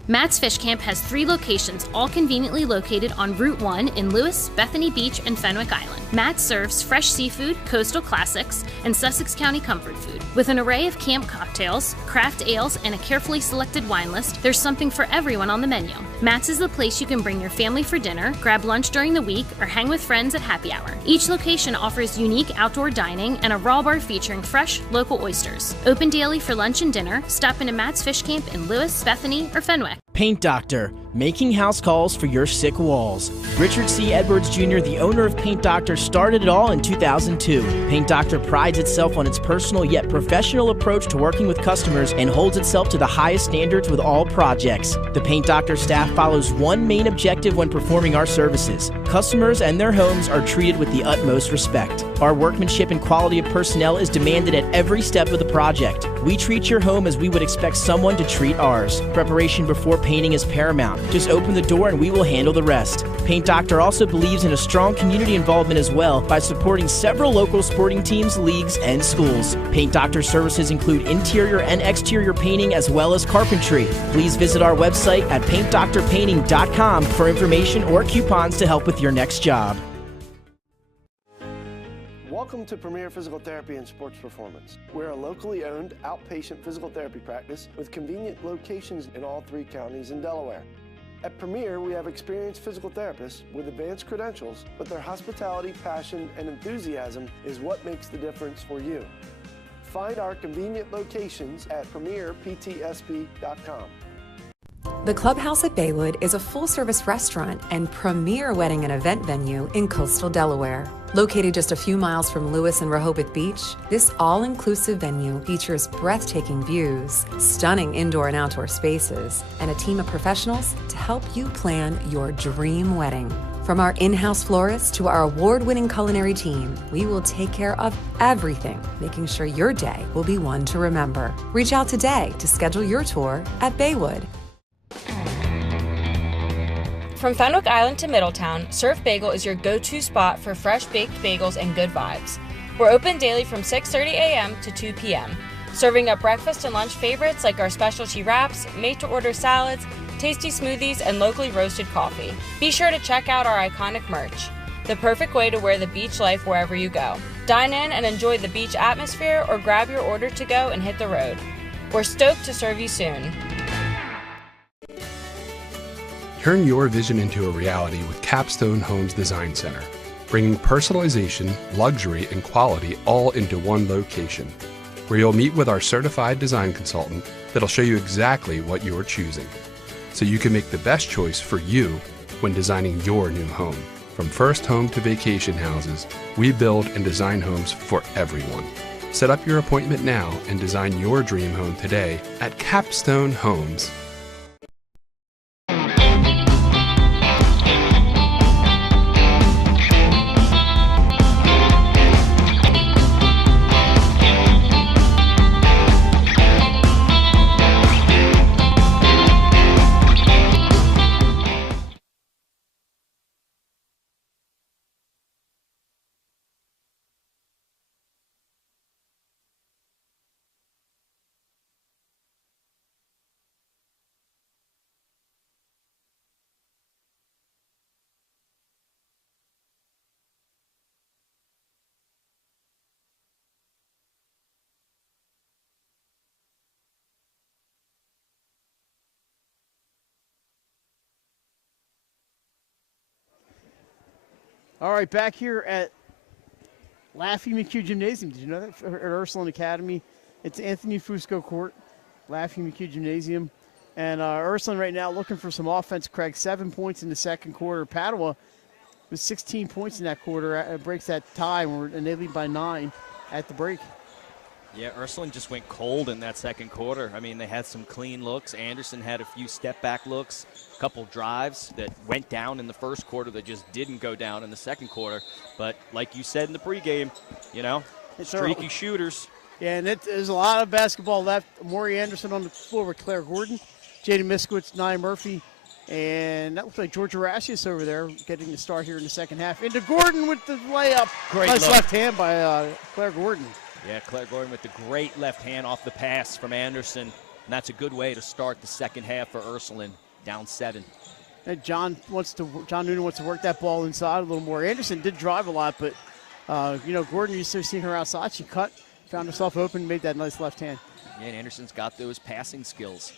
Matt's Fish Camp has 3 locations, all conveniently located on Route 1 in Lewis, Bethany Beach, and Fenwick Island. Matt serves fresh seafood, coastal classics, and Sussex County comfort food. With an array of camp cocktails, craft ales, and a carefully selected wine list, there's something for everyone on the menu. Matt's is the place you can bring your family for dinner, grab lunch during the week, or hang with friends at happy hour. Each location offers unique outdoor dining and a raw bar featuring fresh, local oysters. Open daily for lunch and dinner. Stop into Matt's Fish Camp in Lewis, Bethany, or Fenwick. Paint Doctor, making house calls for your sick walls. Richard C. Edwards Jr., the owner of Paint Doctor, started it all in 2002. Paint Doctor prides itself on its personal yet professional approach to working with customers and holds itself to the highest standards with all projects. The Paint Doctor staff follows one main objective when performing our services. Customers and their homes are treated with the utmost respect. Our workmanship and quality of personnel is demanded at every step of the project. We treat your home as we would expect someone to treat ours. Preparation before painting is paramount. Just open the door and we will handle the rest. Paint Doctor also believes in a strong community involvement as well by supporting several local sporting teams, leagues, and schools. Paint Doctor services include interior and exterior painting as well as carpentry. Please visit our website at paintdoctorpainting.com for information or coupons to help with your next job. Welcome to Premier Physical Therapy and Sports Performance. We're a locally owned outpatient physical therapy practice with convenient locations in all 3 counties in Delaware. At Premier, we have experienced physical therapists with advanced credentials, but their hospitality, passion, and enthusiasm is what makes the difference for you. Find our convenient locations at premierptsp.com. The Clubhouse at Baywood is a full-service restaurant and premier wedding and event venue in coastal Delaware. Located just a few miles from Lewis and Rehoboth Beach, this all-inclusive venue features breathtaking views, stunning indoor and outdoor spaces, and a team of professionals to help you plan your dream wedding. From our in-house florist to our award-winning culinary team, we will take care of everything, making sure your day will be one to remember. Reach out today to schedule your tour at Baywood. From Fenwick Island to Middletown, Surf Bagel is your go-to spot for fresh baked bagels and good vibes. We're open daily from 6:30 a.m. to 2 p.m., serving up breakfast and lunch favorites like our specialty wraps, made-to-order salads, tasty smoothies, and locally roasted coffee. Be sure to check out our iconic merch, the perfect way to wear the beach life wherever you go. Dine in and enjoy the beach atmosphere or grab your order to go and hit the road. We're stoked to serve you soon. Turn your vision into a reality with Capstone Homes Design Center, bringing personalization, luxury, and quality all into one location, where you'll meet with our certified design consultant that'll show you exactly what you're choosing, so you can make the best choice for you when designing your new home. From first home to vacation houses, we build and design homes for everyone. Set up your appointment now and design your dream home today at Capstone Homes. All right, back here at Laffey McHugh Gymnasium. Did you know that? At Ursuline Academy. It's Anthony Fusco Court, Laffey McHugh Gymnasium. And Ursuline right now looking for some offense, Craig. 7 points in the second quarter. Padua with 16 points in that quarter. Breaks that tie, and they lead by 9 at the break. Yeah, Ursuline just went cold in that second quarter. I mean, they had some clean looks. Anderson had a few step-back looks, a couple drives that went down in the first quarter that just didn't go down in the second quarter. But like you said in the pregame, you know, streaky shooters. Yeah, and there's a lot of basketball left. Maury Anderson on the floor with Claire Gordon, Jaden Miskowitz, Nia Murphy, and that looks like Georgia Rasius over there getting the start here in the second half. Into Gordon with the layup. Great nice look. left hand by Claire Gordon. Yeah, Claire Gordon with the great left hand off the pass from Anderson. And that's a good way to start the second half for Ursuline, down 7. And John Noonan wants to work that ball inside a little more. Anderson did drive a lot, but, Gordon, you started seeing her outside. She cut, found herself open, made that nice left hand. Yeah, and Anderson's got those passing skills.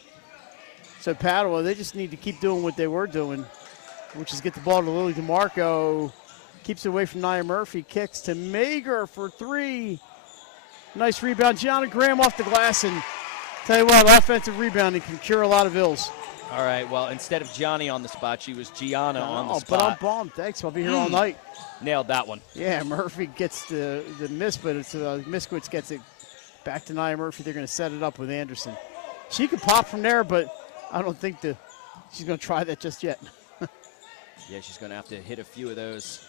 So Padua, they just need to keep doing what they were doing, which is get the ball to Lily DeMarco. Keeps it away from Nia Murphy. Kicks to Mager for 3. Nice rebound. Gianna Graham off the glass, and tell you what, offensive rebounding can cure a lot of ills. All right, well, instead of Johnny on the spot, she was Gianna on the spot. But I'm bummed. Thanks. I'll be here all night. Nailed that one. Yeah, Murphy gets the miss, but it's Miskowitz gets it back to Nia Murphy. They're going to set it up with Anderson. She could pop from there, but I don't think she's going to try that just yet. Yeah, she's going to have to hit a few of those.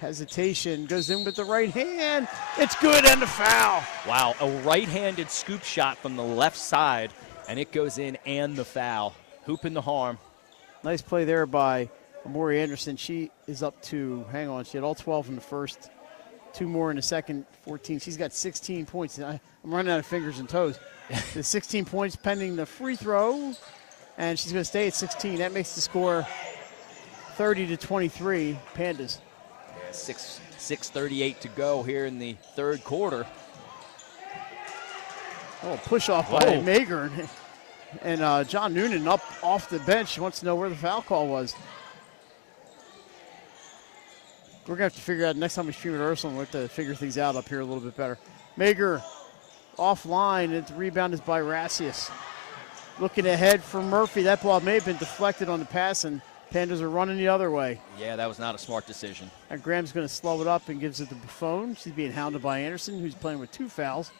Hesitation, goes in with the right hand. It's good, and a foul. Wow, a right-handed scoop shot from the left side, and it goes in and the foul. Hooping the harm. Nice play there by Amori Anderson. She is up to, hang on, she had all 12 in the first, 2 more in the second, 14. She's got 16 points. I'm running out of fingers and toes. The 16 points pending the free throw, and she's going to stay at 16. That makes the score 30-23, Pandas. 6:38 to go here in the third quarter. Oh, push off by Mager. And John Noonan up off the bench wants to know where the foul call was. We're going to have to figure out next time we stream at Ursuline, we'll have to figure things out up here a little bit better. Mager offline, and the rebound is by Rasius. Looking ahead for Murphy. That ball may have been deflected on the pass, and Pandas are running the other way. Yeah, that was not a smart decision. And Graham's going to slow it up and gives it to Buffon. She's being hounded by Anderson, who's playing with 2 fouls.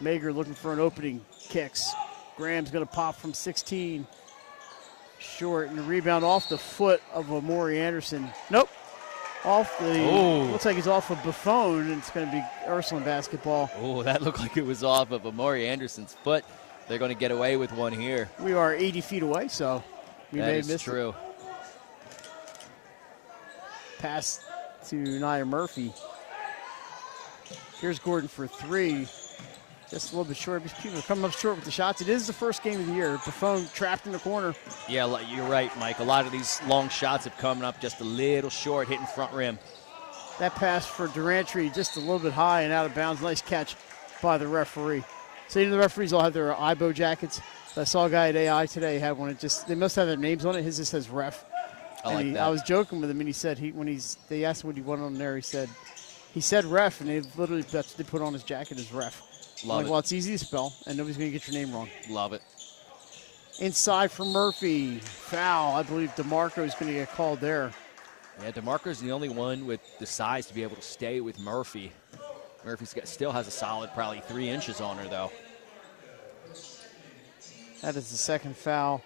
Mager looking for an opening, kicks. Graham's going to pop from 16. Short, and the rebound off the foot of Amori Anderson. Nope. Off the, looks like it's off of Buffon, and it's going to be Ursuline basketball. Oh, that looked like it was off of Amori Anderson's foot. They're going to get away with one here. We are 80 feet away, so we may have missed true. It. Pass to Nia Murphy. Here's Gordon for 3. Just a little bit short. People are coming up short with the shots. It is the first game of the year. Buffon trapped in the corner. Yeah, you're right, Mike. A lot of these long shots have come up just a little short, hitting front rim. That pass for Durantry just a little bit high and out of bounds. Nice catch by the referee. So the referees all have their IBO jackets. So I saw a guy at AI today had one. They must have their names on it. His just says ref. I like that. I was joking with him, and he said they asked him what he wanted on there. He said ref, and that's what they put on his jacket is ref. Love it. Well, it's easy to spell, and nobody's going to get your name wrong. Love it. Inside for Murphy. Foul. I believe DeMarco is going to get called there. Yeah, DeMarco's the only one with the size to be able to stay with Murphy. Murphy still has a solid probably 3 inches on her, though. That is the second foul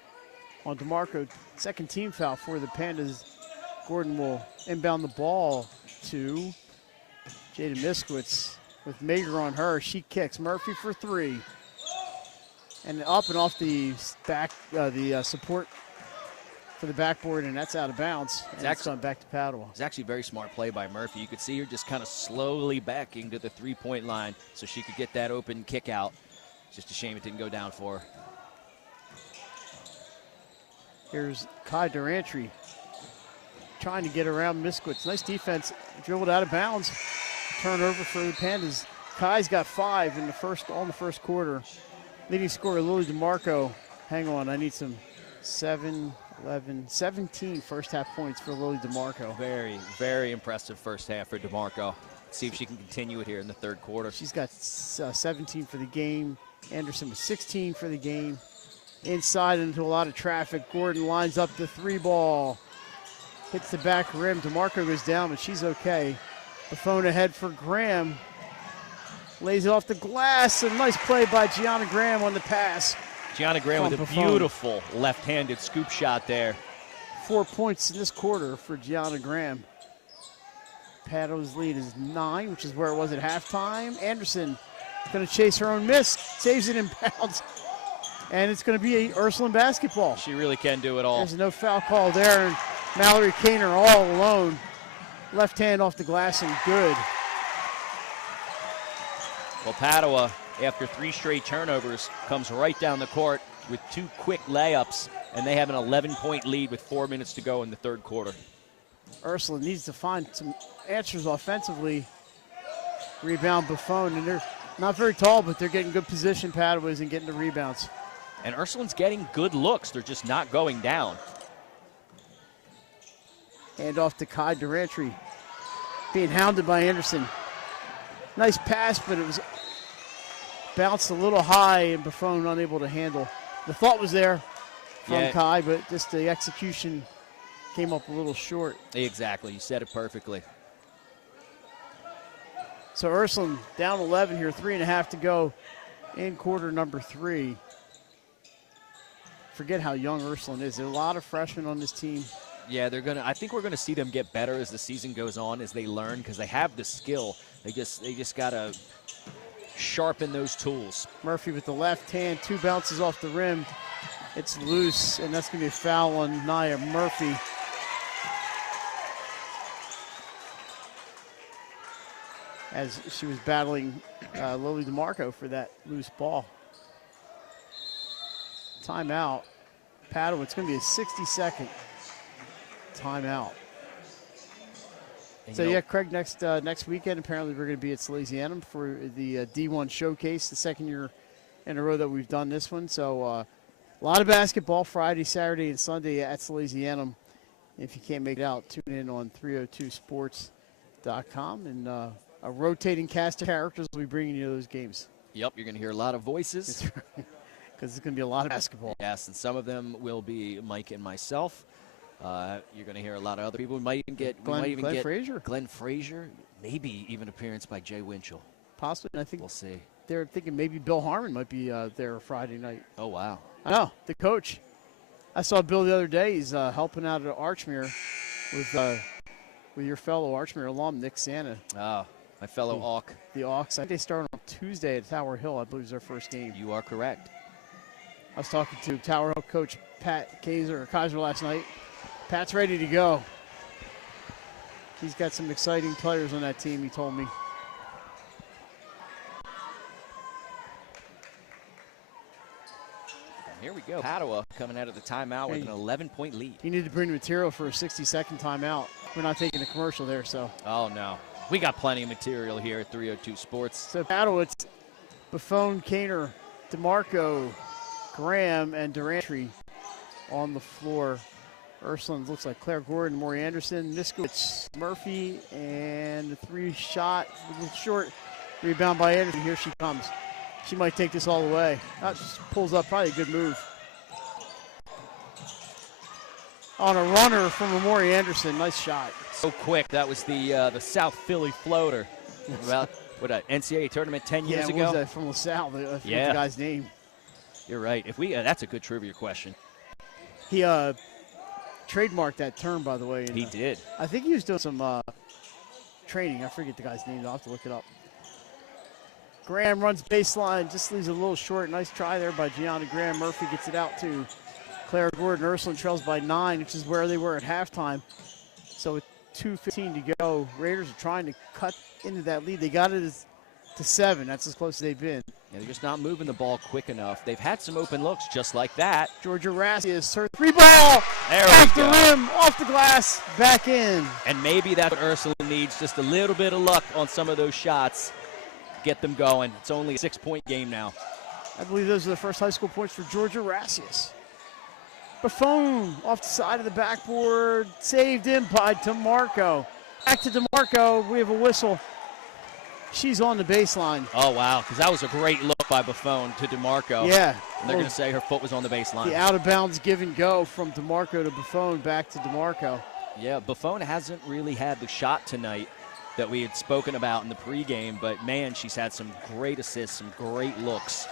on DeMarco. Second team foul for the Pandas. Gordon will inbound the ball to Jada Miskowitz. With Mager on her, she kicks. Murphy for 3. And up and off the back, the support for the backboard, and that's out of bounds. And it's gone back to Padua. It's actually a very smart play by Murphy. You could see her just kind of slowly backing to the 3-point line so she could get that open kick out. It's just a shame it didn't go down for her. Here's Kai Durantry trying to get around Miskowitz. Nice defense. Dribbled out of bounds. Turnover for the Pandas. Kai's got 5 in the first quarter. Leading scorer Lily DeMarco. Hang on, I need some 7, 11, 17 first half points for Lily DeMarco. Very, very impressive first half for DeMarco. See if she can continue it here in the third quarter. She's got 17 for the game. Anderson with 16 for the game. Inside into a lot of traffic. Gordon lines up the 3-ball. Hits the back rim. DeMarco goes down, but she's okay. The phone ahead for Graham. Lays it off the glass. A nice play by Gianna Graham on the pass. Gianna Graham with a beautiful left-handed scoop shot there. 4 points in this quarter for Gianna Graham. Padua's lead is 9, which is where it was at halftime. Anderson going to chase her own miss. Saves it in bounds. And it's going to be a Ursuline basketball. She really can do it all. There's no foul call there. And Mallory Kaner all alone. Left hand off the glass and good. Well, Padua, after 3 straight turnovers, comes right down the court with 2 quick layups, and they have an 11-point lead with 4 minutes to go in the third quarter. Ursuline needs to find some answers offensively. Rebound Buffon, and they're not very tall, but they're getting good position. Padua isn't getting the rebounds. And Ursuline's getting good looks. They're just not going down. Hand off to Kai Durantry. Being hounded by Anderson. Nice pass, but it was bounced a little high and Buffon unable to handle. The thought was there from Kai, but just the execution came up a little short. Exactly. You said it perfectly. So Ursuline down 11 here, 3.5 to go in quarter number 3. Forget how young Ursuline is. There are a lot of freshmen on this team. Yeah, I think we're gonna see them get better as the season goes on, as they learn, because they have the skill. They just gotta sharpen those tools. Murphy with the left hand, 2 bounces off the rim. It's loose, and that's gonna be a foul on Nia Murphy. As she was battling Lily DeMarco for that loose ball. Timeout. Padua, it's going to be a 60-second timeout. So, yeah, Craig, next weekend, apparently we're going to be at Salesianum for the D1 Showcase, the second year in a row that we've done this one. So, a lot of basketball Friday, Saturday, and Sunday at Salesianum. If you can't make it out, tune in on 302sports.com. And a rotating cast of characters will be bringing you those games. Yep, you're going to hear a lot of voices. Because it's going to be a lot of basketball. Yes, and some of them will be Mike and myself. You're going to hear a lot of other people. We might even get Glenn Frazier. Glenn Frazier, maybe even appearance by Jay Winchell. Possibly. I think we'll see. They're thinking maybe Bill Harmon might be there Friday night. Oh, wow. I know, the coach. I saw Bill the other day. He's helping out at Archmere with your fellow Archmere alum, Nick Santa. Oh, my fellow Auk. The Auks. I think they start on Tuesday at Tower Hill. I believe is their first game. You are correct. I was talking to Tower Hill coach Pat Kaiser last night. Pat's ready to go. He's got some exciting players on that team, he told me. Here we go. Padua coming out of the timeout with an 11-point lead. You need to bring the material for a 60-second timeout. We're not taking a commercial there, so. Oh, no. We got plenty of material here at 302 Sports. So Padua, it's Buffon, Kaner, DeMarco, Graham, and Durantry on the floor. Ursuline looks like Claire Gordon, Maury Anderson, Miskowitz, Murphy, and the 3-shot short rebound by Anderson. Here she comes. She might take this all the way. Just pulls up, probably a good move. On a runner from Maury Anderson, nice shot. So quick, that was the South Philly floater. About an NCAA tournament 10 years ago. Yeah, what was that from LaSalle? I forget the guy's name. You're right. That's a good trivia question. He trademarked that term, by the way. He did. I think he was doing some training. I forget the guy's name. I'll have to look it up. Graham runs baseline, just leaves a little short. Nice try there by Gianna Graham. Murphy gets it out to Claire Gordon. Ursuline trails by 9, which is where they were at halftime. So with 2:15 to go, Raiders are trying to cut into that lead. They got it to 7. That's as close as they've been. Yeah, they're just not moving the ball quick enough. They've had some open looks just like that. Georgia Rassius, her 3-ball. Off the rim, off the glass, back in. And maybe that's what Ursuline needs, just a little bit of luck on some of those shots. Get them going. It's only a 6-point game now. I believe those are the first high school points for Georgia Rassius. Buffon off the side of the backboard, saved in by DeMarco. Back to DeMarco, we have a whistle. She's on the baseline. Oh, wow, because that was a great look by Buffon to DeMarco. Yeah. And they're going to say her foot was on the baseline. The out-of-bounds give and go from DeMarco to Buffon, back to DeMarco. Yeah, Buffon hasn't really had the shot tonight that we had spoken about in the pregame, but, man, she's had some great assists, some great looks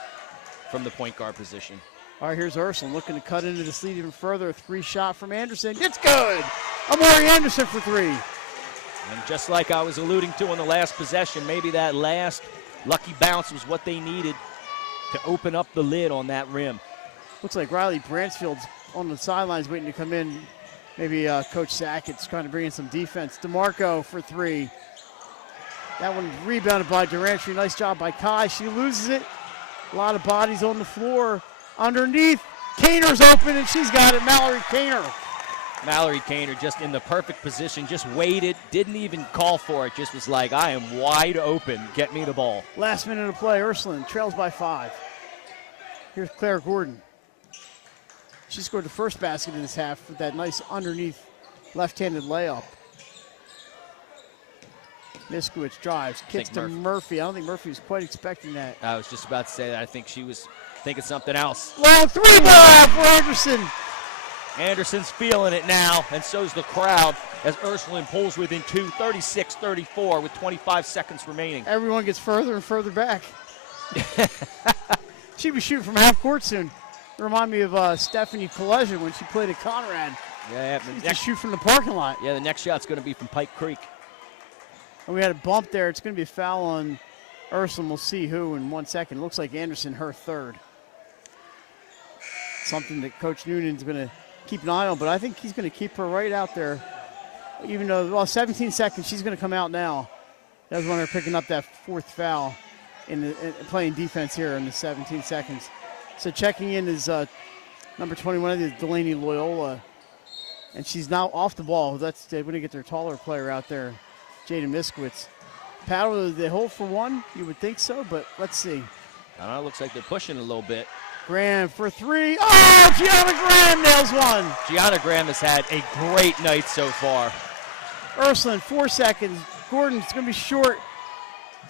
from the point guard position. All right, here's Ursuline looking to cut into this lead even further. A three-shot from Anderson. It's good! Amari Anderson for three. And just like I was alluding to on the last possession, maybe that last lucky bounce was what they needed to open up the lid on that rim. Looks like Riley Bransfield's on the sidelines waiting to come in. Maybe Coach Sackett's trying to bring in some defense. DeMarco for three. That one rebounded by Durantry. Nice job by Kai. She loses it. A lot of bodies on the floor. Underneath, Kaner's open, and she's got it. Mallory Kaner. Mallory Kaner just in the perfect position, just waited, didn't even call for it, just was like, I am wide open, get me the ball. Last minute of play, Ursuline trails by 5. Here's Claire Gordon. She scored the first basket in this half with that nice underneath left-handed layup. Miskowicz drives, kicks to Murphy. I don't think Murphy was quite expecting that. I was just about to say that. I think she was thinking something else. Long three ball for Anderson. Anderson's feeling it now, and so's the crowd as Ursuline pulls within 2, 36-34 with 25 seconds remaining. Everyone gets further and further back. She was shooting from half court soon. Remind me of Stephanie Peleja when she played at Conrad. Yeah, she used to shoot from the parking lot. Yeah, the next shot's going to be from Pike Creek. And we had a bump there. It's going to be a foul on Ursuline. We'll see who in 1 second. Looks like Anderson, her third. Something that Coach Noonan's going to keep an eye on, but I think he's going to keep her right out there. Even though, well, 17 seconds, she's going to come out now. That was when they're picking up that fourth foul in playing defense here in the 17 seconds. So checking in is number 21, is Delaney Loyola. And she's now off the ball. They're going to get their taller player out there, Jaden Miskowitz. Padua, they hold for one? You would think so, but let's see. It looks like they're pushing a little bit. Graham for three. Oh, Gianna Graham nails one. Gianna Graham has had a great night so far. Ursuline, 4 seconds. Gordon's going to be short.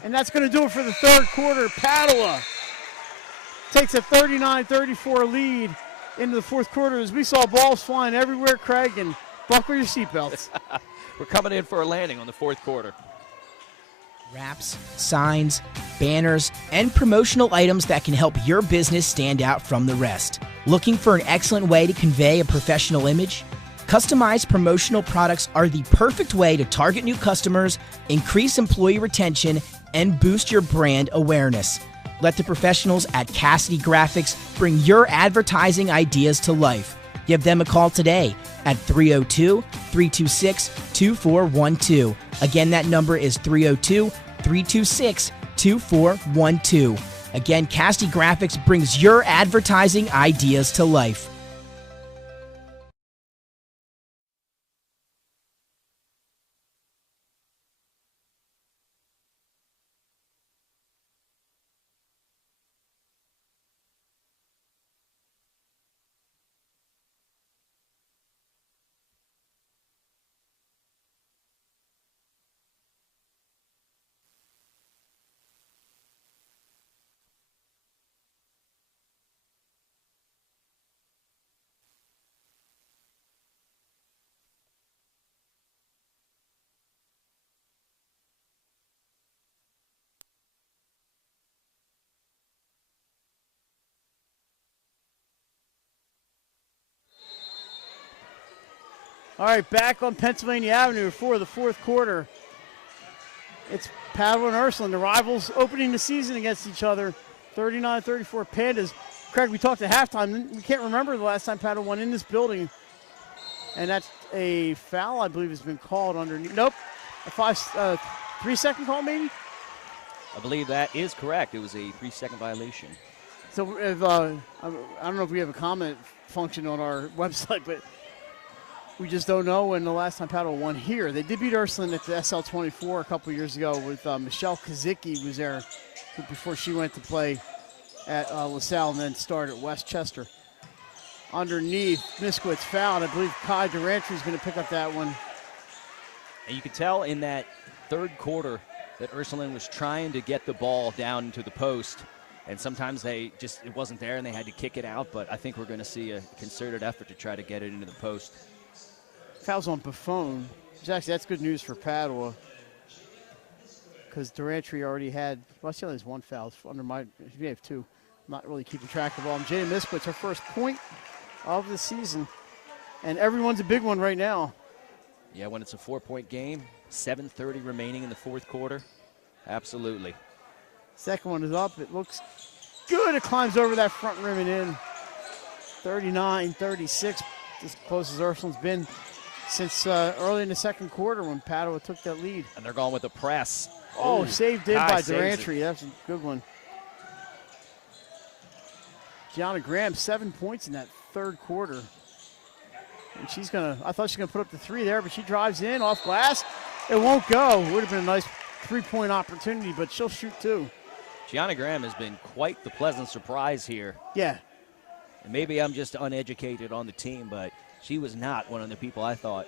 And that's going to do it for the third quarter. Padua takes a 39-34 lead into the fourth quarter as we saw balls flying everywhere, Craig, and buckle your seatbelts. We're coming in for a landing on the fourth quarter. Wraps, signs, banners, and promotional items that can help your business stand out from the rest. Looking for an excellent way to convey a professional image? Customized promotional products are the perfect way to target new customers, increase employee retention, and boost your brand awareness. Let the professionals at Cassidy Graphics bring your advertising ideas to life. Give them a call today at 302-326-2412. Again, that number is 302-326-2412. Again, Cassidy Graphics brings your advertising ideas to life. All right, back on Pennsylvania Avenue for the fourth quarter. It's Padua and Ursuline, the rivals opening the season against each other. 39-34 Pandas. Craig, we talked at halftime. We can't remember the last time Padua won in this building. And that's a foul, I believe, has been called underneath. Nope. A 3-second call, maybe? I believe that is correct. It was a 3-second violation. So if, I don't know if we have a comment function on our website, but we just don't know when the last time Padua won here. They did beat Ursuline at the SL24 a couple years ago with Michelle Kazicki was there before she went to play at LaSalle and then started at Westchester. underneath. Miskowitz fouled. I believe Kai Durantry is going to pick up that one. And you could tell in that third quarter that Ursuline was trying to get the ball down into the post, and sometimes it wasn't there and they had to kick it out, but I think we're going to see a concerted effort to try to get it into the post. Fouls on Buffon. Actually, that's good news for Padua, because Durantry already had, well, she only has one foul. We have two. I'm not really keeping track of all. Jada Miskowitz, her first point of the season, and everyone's a big one right now. Yeah, when it's a 4-point game, 7:30 remaining in the fourth quarter. Absolutely. Second one is up. It looks good. It climbs over that front rim and in. 39-36, as close as Ursuline's been since early in the second quarter when Padua took that lead. And they're going with the press. Oh, Ooh, saved in Kai by saves Durantry. it. That's a good one. Gianna Graham, 7 points in that third quarter. And I thought she was going to put up the three there, but she drives in off glass. It won't go. Would have been a nice three-point opportunity, but she'll shoot two. Gianna Graham has been quite the pleasant surprise here. Yeah. And maybe I'm just uneducated on the team, but she was not one of the people I thought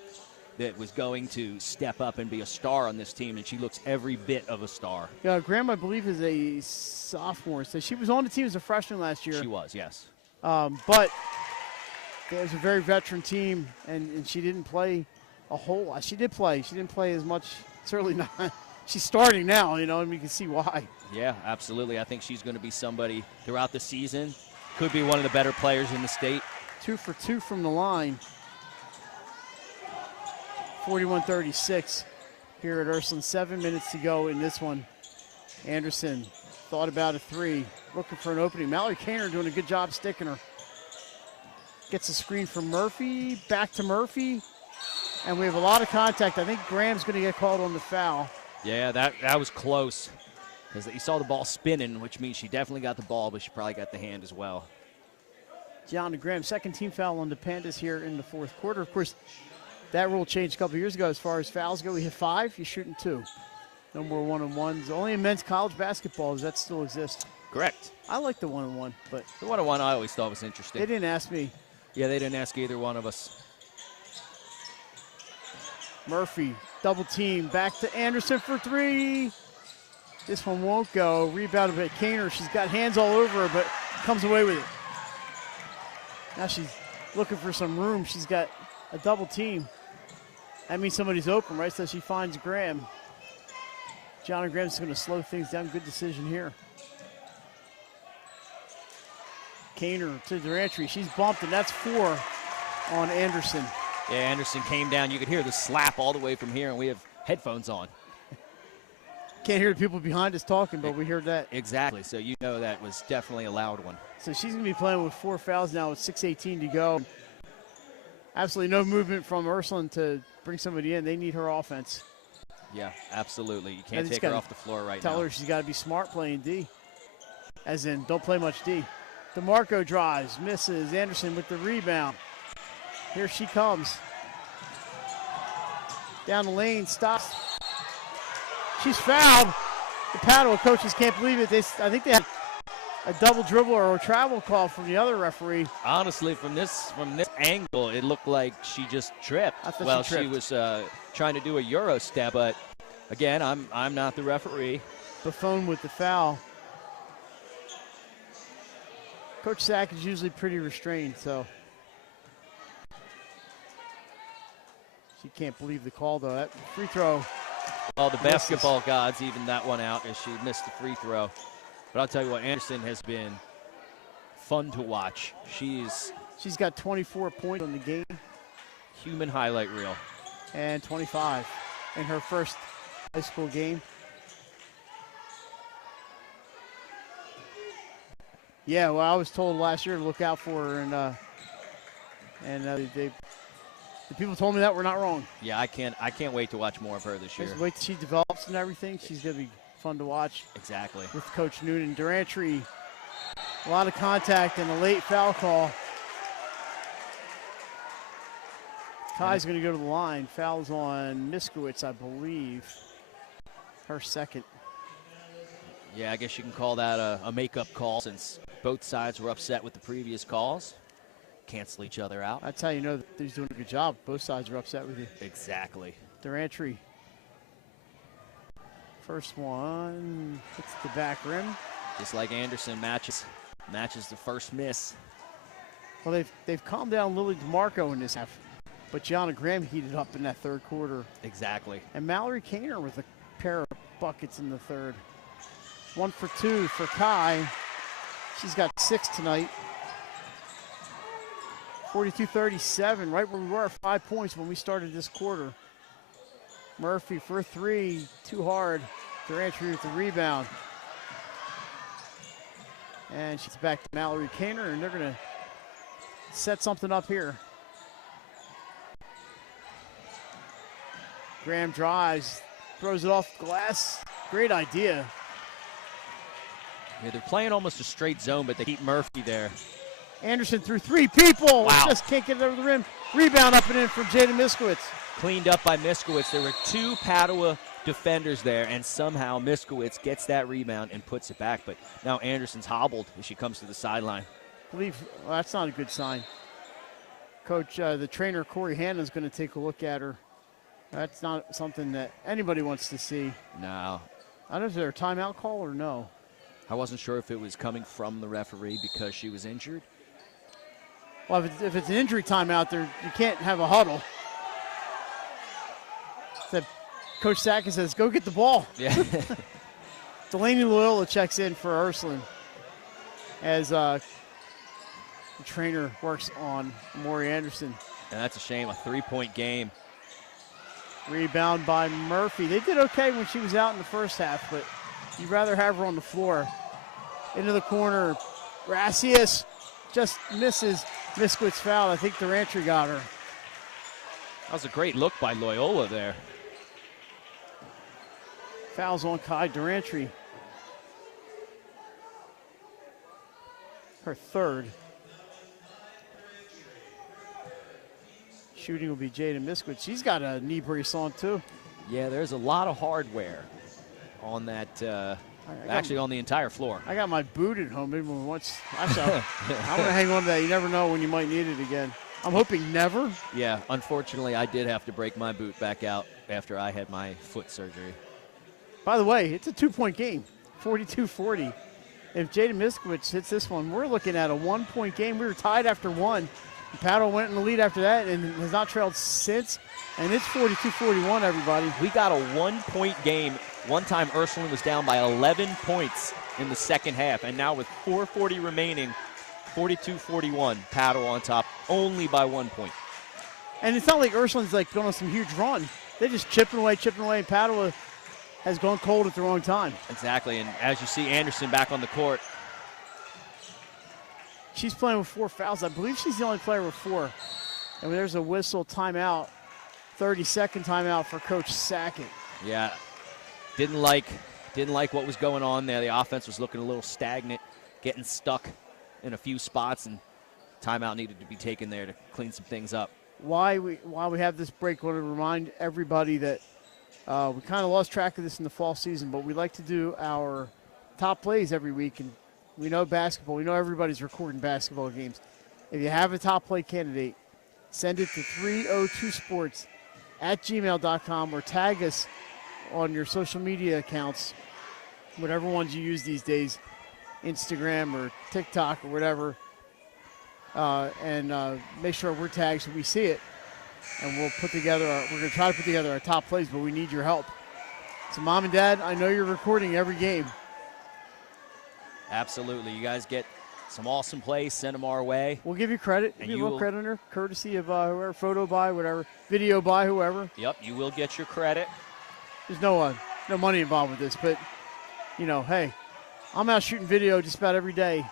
that was going to step up and be a star on this team, and she looks every bit of a star. Yeah, Graham, I believe, is a sophomore. So she was on the team as a freshman last year. She was, yes. But it was a very veteran team, and she didn't play a whole lot. She did play. She didn't play as much. Certainly not. She's starting now, and you can see why. Yeah, absolutely. I think she's going to be somebody throughout the season. Could be one of the better players in the state. 2 for 2 from the line. 41-36 here at Ursuline. 7 minutes to go in this one. Anderson thought about a three, looking for an opening. Mallory Kaner doing a good job sticking her. Gets a screen from Murphy, back to Murphy, and we have a lot of contact. I think Graham's going to get called on the foul. Yeah, that was close, because you saw the ball spinning, which means she definitely got the ball, but she probably got the hand as well. Gianna Graham, second team foul on the Pandas here in the fourth quarter. Of course, that rule changed a couple years ago as far as fouls go. We hit 5, you're shooting 2. No more one-on-ones. Only in men's college basketball does that still exist. Correct. I like the one-on-one, but the one-on-one I always thought was interesting. They didn't ask me. Yeah, they didn't ask either one of us. Murphy, double team, back to Anderson for three. This one won't go. Rebounded by Kaner. She's got hands all over her, but comes away with it. Now she's looking for some room. She's got a double team. That means somebody's open, right? So she finds Graham. Gianna Graham's going to slow things down. Good decision here. Kaner to Durantry. She's bumped, and that's 4 on Anderson. Yeah, Anderson came down. You could hear the slap all the way from here, and we have headphones on. Can't hear the people behind us talking, but we heard that. Exactly, so you know that was definitely a loud one. So she's going to be playing with 4 fouls now with 6:18 to go. Absolutely no movement from Ursuline to bring somebody in. They need her offense. Yeah, absolutely. You can't take her off the floor right now. Tell her she's got to be smart playing D. As in, don't play much D. DeMarco drives, misses. Anderson with the rebound. Here she comes. Down the lane, stops. She's fouled. The Padua coaches can't believe it. I think they had a double dribble or a travel call from the other referee. Honestly, from this angle, it looked like she just tripped. Well, she was trying to do a Euro step, but again, I'm not the referee. Buffon with the foul. Coach Sack is usually pretty restrained, so she can't believe the call, though. That free throw. Well, the basketball gods evened that one out as she missed the free throw. But I'll tell you what, Anderson has been fun to watch. She's got 24 points on the game. Human highlight reel. And 25 in her first high school game. Yeah, well, I was told last year to look out for her, and the people told me that we're not wrong. Yeah, I can't wait to watch more of her this year. Just wait till she develops and everything. She's going to be fun to watch. Exactly. With Coach Noonan. Durantry, a lot of contact and a late foul call. Kai's going to go to the line. Fouls on Miskowitz, I believe. Her second. Yeah, I guess you can call that a makeup call since both sides were upset with the previous calls. cancel each other out. That's how you know that he's doing a good job. Both sides are upset with you. Exactly. Durantry. First one hits the back rim. Just like Anderson matches the first miss. Well, they've calmed down Lily DeMarco in this half, but Gianna Graham heated up in that third quarter. Exactly. And Mallory Kaner with a pair of buckets in the third. 1 for 2 for Kai. She's got 6 tonight. 42-37, right where we were, 5 points when we started this quarter. Murphy for a 3, too hard. Durantry with the rebound. And she's back to Mallory Kaner, and they're going to set something up here. Graham drives, throws it off the glass. Great idea. Yeah, they're playing almost a straight zone, but they keep Murphy there. Anderson through 3 people. Wow. Just can't get it over the rim. Rebound up and in from Jada Miskowitz. Cleaned up by Miskowitz. There were 2 Padua defenders there, and somehow Miskowitz gets that rebound and puts it back. But now Anderson's hobbled as she comes to the sideline. Well, that's not a good sign. Coach, the trainer, Corey Hanna, is going to take a look at her. That's not something that anybody wants to see. No. I don't know if there's a timeout call or no. I wasn't sure if it was coming from the referee because she was injured. Well, if it's an injury timeout, there you can't have a huddle. So Coach Sackett says, go get the ball. Yeah. Delaney Loyola checks in for Ursuline as the trainer works on Maury Anderson. And that's a shame, a 3-point game. Rebound by Murphy. They did okay when she was out in the first half, but you'd rather have her on the floor. Into the corner. Gracias just misses. Miskowitz foul. I think Durantry got her. That was a great look by Loyola there. Fouls on Kai Durantry. Her third. Shooting will be Jada Miskowitz. She's got a knee brace on too. Yeah, there's a lot of hardware on that, actually on the entire floor. I got my boot at home. Maybe once, actually, I'm going to hang on to that. You never know when you might need it again. I'm hoping never. Yeah, unfortunately, I did have to break my boot back out after I had my foot surgery. By the way, it's a 2-point game, 42-40. If Jada Miskowitz hits this one, we're looking at a 1-point game. We were tied after 1. Padua went in the lead after that and has not trailed since. And it's 42-41, everybody. We got a 1-point game. One time Ursuline was down by 11 points in the second half. And now with 4:40 remaining, 42-41, Padua on top, only by 1 point. And it's not like Ursuline's like going on some huge run. They're just chipping away, and Padua has gone cold at the wrong time. Exactly, and as you see Anderson back on the court. She's playing with 4 fouls. I believe she's the only player with 4. And there's a whistle, timeout, 30-second timeout for Coach Sackett. Yeah, didn't like what was going on there. The offense was looking a little stagnant, getting stuck in a few spots, and timeout needed to be taken there to clean some things up. While we have this break, I want to remind everybody that we kind of lost track of this in the fall season, but we like to do our top plays every week. And we know basketball. We know everybody's recording basketball games. If you have a top play candidate, send it to 302sports@gmail.com or tag us on your social media accounts, whatever ones you use these days, Instagram or TikTok or whatever, and make sure we're tagged so we see it. And we'll put together, we're going to try to put together our top plays, but we need your help. So, Mom and Dad, I know you're recording every game. Absolutely. You guys get some awesome plays, send them our way. We'll give you credit. And give you you a little will, credit under, courtesy of whoever, photo by, whatever, video by, whoever. Yep, you will get your credit. There's no money involved with this, but, you know, hey, I'm out shooting video just about every day,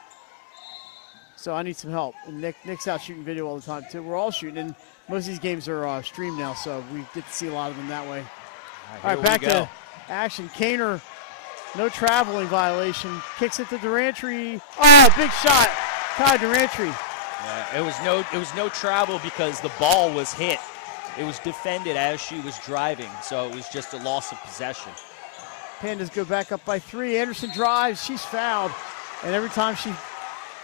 so I need some help. And Nick's out shooting video all the time, too. We're all shooting, and most of these games are streamed now, so we get to see a lot of them that way. All right, back to action. Kaner, no traveling violation. Kicks it to Durantry. Oh, big shot. Kai Durantry. Yeah, it was no travel because the ball was hit. It was defended as she was driving, so it was just a loss of possession. Pandas go back up by 3. Anderson drives. She's fouled. And every time she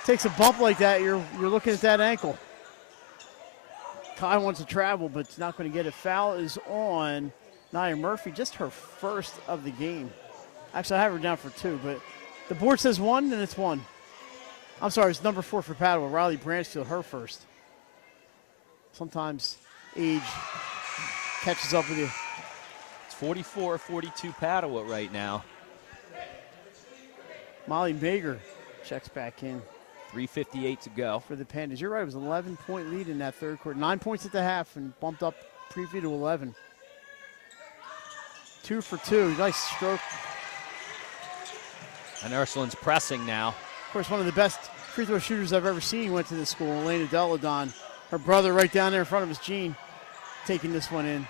takes a bump like that, you're looking at that ankle. Kai wants to travel, but it's not going to get it. Foul is on Nia Murphy, just her first of the game. Actually, I have her down for 2, but the board says 1, and it's 1. I'm sorry, it's number 4 for Padua, Riley Branchfield, her first. Sometimes age catches up with you. It's 44-42 Padua right now. Molly Bager checks back in. 3:58 to go. For the Pandas. You're right, it was an 11-point lead in that third quarter. 9 points at the half and bumped up preview to 11. 2 for 2, nice stroke. And Ursuline's pressing now. Of course, one of the best free throw shooters I've ever seen went to this school, Elena Deladon. Her brother right down there in front of us, Gene, taking this one in.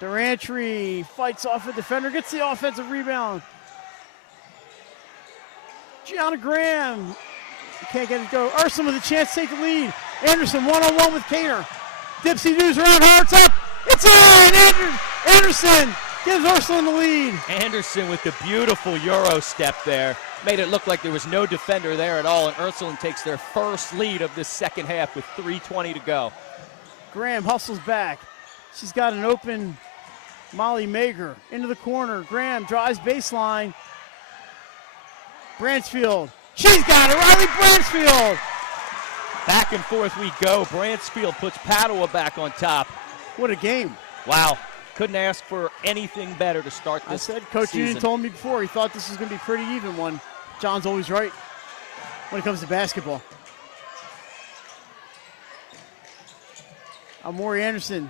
Durantry fights off a defender, gets the offensive rebound. Gianna Graham can't get it to go. Ursuline with a chance to take the lead. Anderson one-on-one with Cater. Dipsy News around, Hart's up. It's in! Anderson gives Ursuline the lead. Anderson with the beautiful Euro step there. Made it look like there was no defender there at all, and Ursuline takes their first lead of this second half with 3:20 to go. Graham hustles back. She's got an open Molly Mager into the corner. Graham drives baseline. Branchfield. She's got it. Riley Branchfield. Back and forth we go. Branchfield puts Padua back on top. What a game. Wow. Couldn't ask for anything better to start this I said, Coach season. Union told me before he thought this was going to be a pretty even one. John's always right when it comes to basketball. Amori Anderson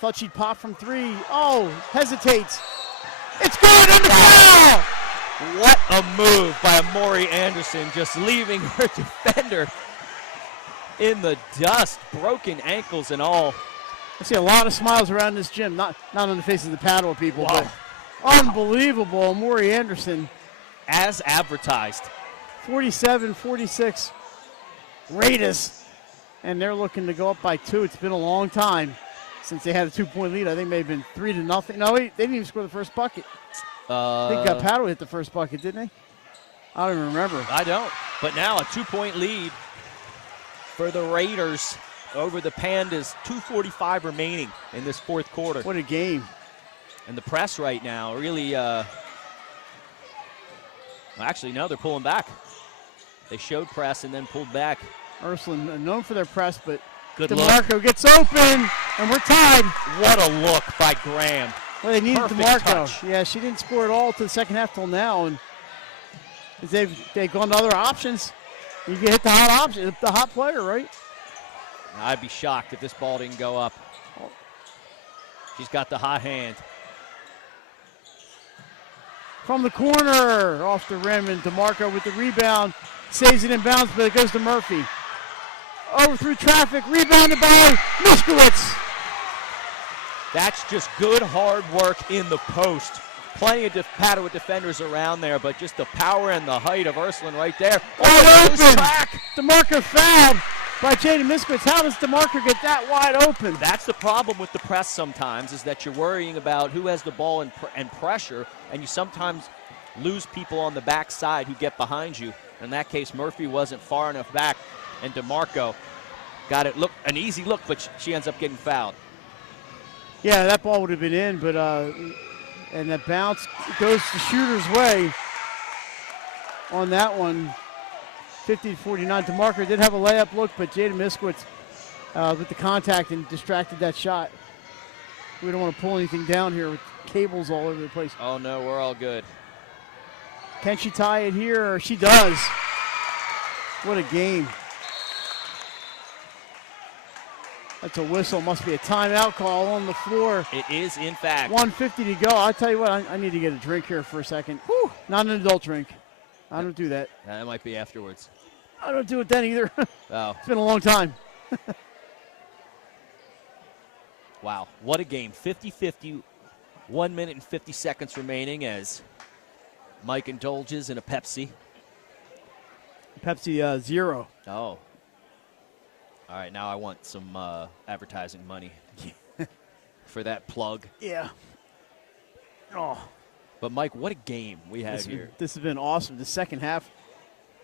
thought she'd pop from 3. Oh, hesitates. It's good on the foul! What a move by Amori Anderson, just leaving her defender in the dust, broken ankles and all. I see a lot of smiles around this gym, not on the faces of the Padua people, Wow. but unbelievable. Amori Anderson. As advertised. 47-46 Raiders, and they're looking to go up by 2. It's been a long time since they had a 2-point lead. I think they've been 3-0. No, wait, they didn't even score the first bucket. I think Padua hit the first bucket, didn't they? I don't even remember. I don't. But now a 2-point lead for the Raiders over the Pandas. 2:45 remaining in this fourth quarter. What a game. And the press right now really, actually, no, they're pulling back. They showed press and then pulled back. Ursuline known for their press, but Good DeMarco look. gets open, and we're tied. What a look by Graham. Well, they needed Perfect DeMarco. touch. Yeah, she didn't score at all to the second half till now, and they've gone to other options. You can hit the hot option, the hot player, right? I'd be shocked if this ball didn't go up. She's got the hot hand. From the corner, off the rim, and DeMarco with the rebound. Saves it in bounds, but it goes to Murphy. Over through traffic, rebounded by Miskowitz. That's just good hard work in the post. Plenty of Padua defenders around there, but just the power and the height of Ursuline right there. Wide open. Track. DeMarco fouled by Jaden Miskowitz. How does DeMarco get that wide open? That's the problem with the press sometimes, is that you're worrying about who has the ball and pressure, and you sometimes lose people on the backside who get behind you. In that case, Murphy wasn't far enough back, and DeMarco got it. Look, an easy look, but she ends up getting fouled. Yeah, that ball would have been in, but and that bounce goes the shooter's way on that one. 50-49. DeMarco did have a layup look, but Jaden Miskowitz with the contact and distracted that shot. We don't want to pull anything down here with cables all over the place. Oh, no, we're all good. Can she tie it here? She does. What a game. That's a whistle. Must be a timeout call on the floor. It is, in fact. 1:50 to go. I'll tell you what, I need to get a drink here for a second. Whew, not an adult drink. I don't do that. That might be afterwards. I don't do it then either. Oh. It's been a long time. Wow, what a game. 50-50, 1 minute and 50 seconds remaining as Mike indulges in a Pepsi. Pepsi Zero. Oh. All right, now I want some advertising money for that plug. Yeah. Oh. But, Mike, what a game we had here. This has been awesome. The second half,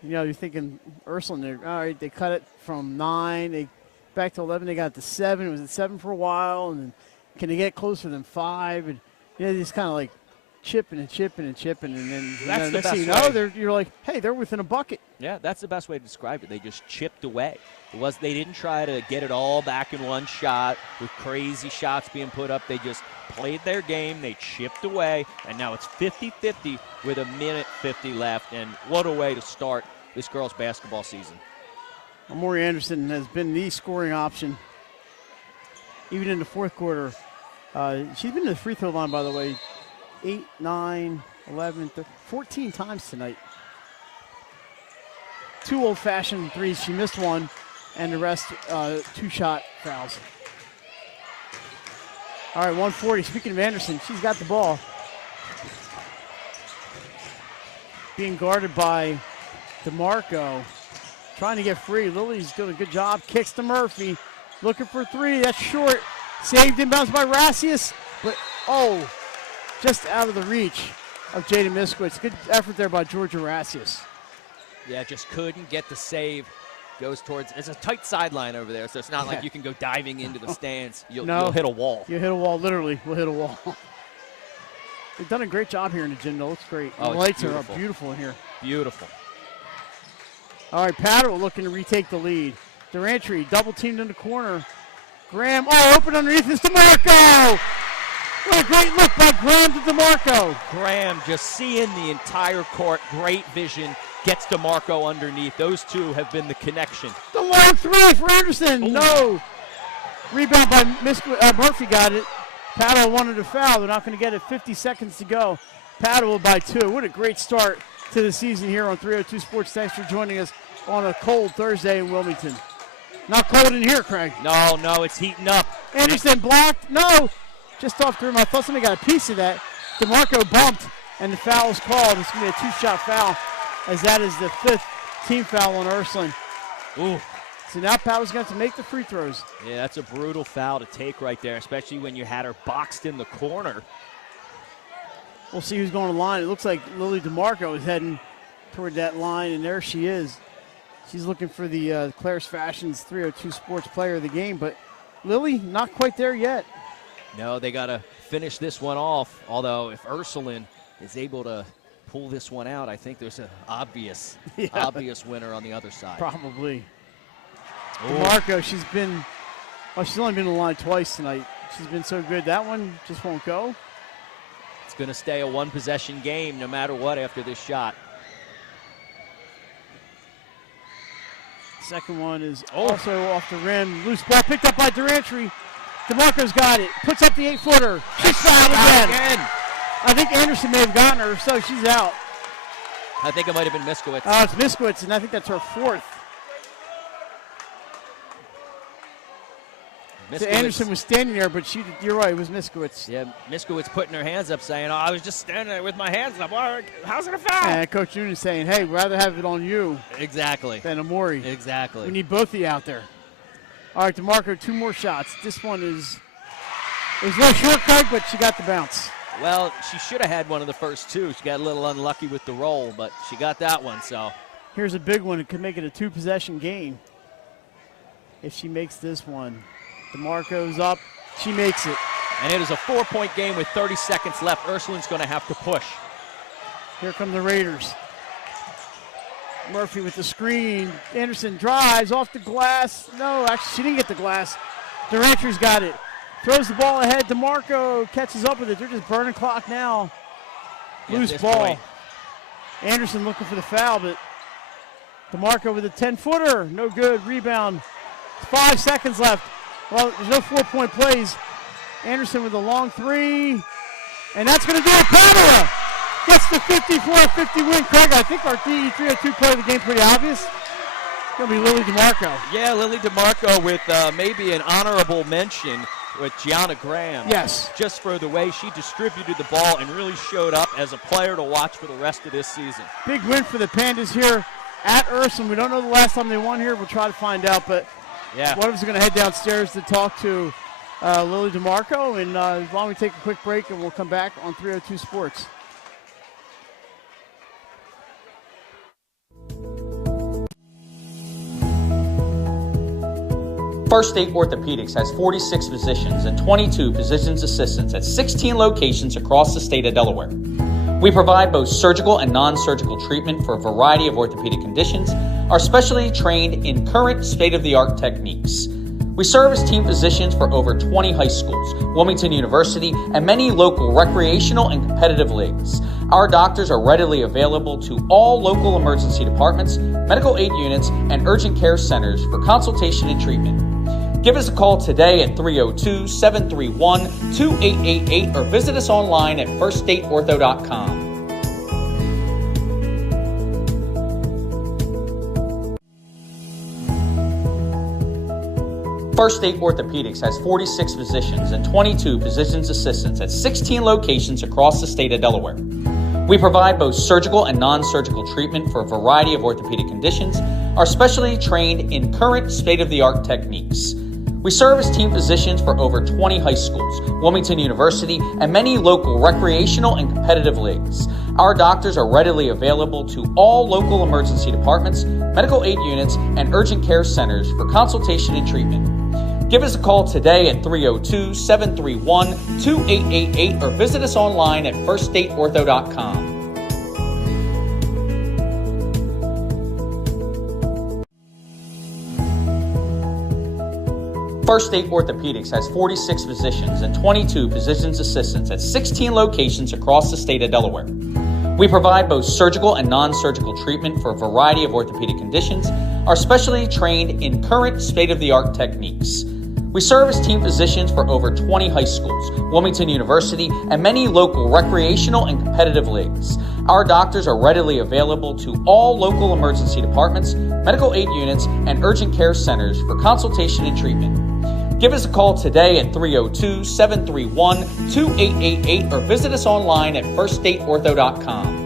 you know, you're thinking Ursuline, all right, they cut it from 9. They back to 11. They got to 7. It was at 7 for a while, and then can they get closer than 5? And they just kind of like chipping, and then That's the next best thing you know, way. you're like, hey, they're within a bucket. Yeah, that's the best way to describe it. They just chipped away. They didn't try to get it all back in one shot with crazy shots being put up. They just played their game. They chipped away, and now it's 50-50 with a minute 50 left. And what a way to start this girls' basketball season. Amori Anderson has been the scoring option, even in the fourth quarter. She's been to the free throw line, by the way, 8, 9, 11, 14 times tonight. 2 old-fashioned threes. She missed one, and the rest 2-shot fouls. All right, 140. Speaking of Anderson, she's got the ball. Being guarded by DeMarco. Trying to get free. Lily's doing a good job. Kicks to Murphy. Looking for 3. That's short. Saved inbounds by Rassius. But, just out of the reach of Jada Miskowitz. Good effort there by Georgia Rassius. Yeah, just couldn't get the save. Goes towards, it's a tight sideline over there, so it's not like you can go diving into the stands. You'll hit a wall. You hit a wall, literally. We'll hit a wall. They've done a great job here in the gym, though. Looks great. Oh, the lights are beautiful in here. Beautiful. All right, Padua looking to retake the lead. Durantry double teamed in the corner. Graham, open underneath is DeMarco! What a great look by Graham to DeMarco. Graham just seeing the entire court, great vision, gets DeMarco underneath. Those two have been the connection. The long 3 for Anderson. Ooh. No. Rebound by Murphy got it. Padua wanted a foul. They're not going to get it. 50 seconds to go. Padua by 2. What a great start to the season here on 302 Sports. Thanks for joining us on a cold Thursday in Wilmington. Not cold in here, Craig. No, it's heating up. Anderson blocked. No. Just off the rim. I thought somebody got a piece of that. DeMarco bumped, and the foul is called. It's going to be a 2-shot foul, as that is the 5th team foul on Ursuline. Ooh. So now Padua's going to have to make the free throws. Yeah, that's a brutal foul to take right there, especially when you had her boxed in the corner. We'll see who's going to the line. It looks like Lily DeMarco is heading toward that line, and there she is. She's looking for the Claire's Fashions 302 Sports Player of the Game, but Lily, not quite there yet. No, they got to finish this one off, although if Ursuline is able to pull this one out, I think there's an obvious winner on the other side. Probably. DeMarco, she's only been in the line twice tonight. She's been so good. That one just won't go. It's going to stay a one-possession game no matter what after this shot. Second one is also off the rim. Loose ball picked up by Durantry. DeMarco's got it. Puts up the 8-footer. She's fouled again. I think Anderson may have gotten her, so she's out. I think it might have been Miskowitz. It's Miskowitz, and I think that's her 4th. So Anderson was standing there, but you're right, it was Miskowitz. Yeah, Miskowitz putting her hands up saying, I was just standing there with my hands up. How's it a foul? And Coach Noonan saying, hey, we'd rather have it on you than Amori. Exactly. We need both of you out there. All right, DeMarco, 2 more shots. This one it was a little short, Craig, but she got the bounce. Well, she should have had one of the first 2. She got a little unlucky with the roll, but she got that one, so. Here's a big one. It could make it a 2-possession game if she makes this one. DeMarco's up. She makes it. And it is a 4-point game with 30 seconds left. Ursuline's going to have to push. Here come the Raiders. Murphy with the screen. Anderson drives off the glass. No, actually, she didn't get the glass. Durantry's got it. Throws the ball ahead. DeMarco catches up with it. They're just burning clock now. Loose ball. Point. Anderson looking for the foul, but DeMarco with a 10-footer. No good. Rebound. 5 seconds left. Well, there's no 4-point plays. Anderson with a long 3. And that's going to do it. Padua gets the 54-50 win. Craig, I think our DE302 play of the game pretty obvious. It's going to be Lily DeMarco. Yeah, Lily DeMarco with maybe an honorable mention with Gianna Graham. Yes. Just for the way she distributed the ball and really showed up as a player to watch for the rest of this season. Big win for the Pandas here at Ursuline. We don't know the last time they won here. We'll try to find out, but yeah. One of us is going to head downstairs to talk to Lily DeMarco, and why don't we take a quick break, and we'll come back on 302 Sports. First State Orthopedics has 46 physicians and 22 physician's assistants at 16 locations across the state of Delaware. We provide both surgical and non-surgical treatment for a variety of orthopedic conditions, are specially trained in current state-of-the-art techniques. We serve as team physicians for over 20 high schools, Wilmington University, and many local recreational and competitive leagues. Our doctors are readily available to all local emergency departments, medical aid units, and urgent care centers for consultation and treatment. Give us a call today at 302-731-2888 or visit us online at firststateortho.com. First State Orthopedics has 46 physicians and 22 physician's assistants at 16 locations across the state of Delaware. We provide both surgical and non-surgical treatment for a variety of orthopedic conditions, are specially trained in current state-of-the-art techniques. We serve as team physicians for over 20 high schools, Wilmington University, and many local recreational and competitive leagues. Our doctors are readily available to all local emergency departments, medical aid units, and urgent care centers for consultation and treatment. Give us a call today at 302-731-2888 or visit us online at firststateortho.com. First State Orthopedics has 46 physicians and 22 physician's assistants at 16 locations across the state of Delaware. We provide both surgical and non-surgical treatment for a variety of orthopedic conditions, are specially trained in current state-of-the-art techniques. We serve as team physicians for over 20 high schools, Wilmington University, and many local recreational and competitive leagues. Our doctors are readily available to all local emergency departments, medical aid units, and urgent care centers for consultation and treatment. Give us a call today at 302-731-2888 or visit us online at firststateortho.com.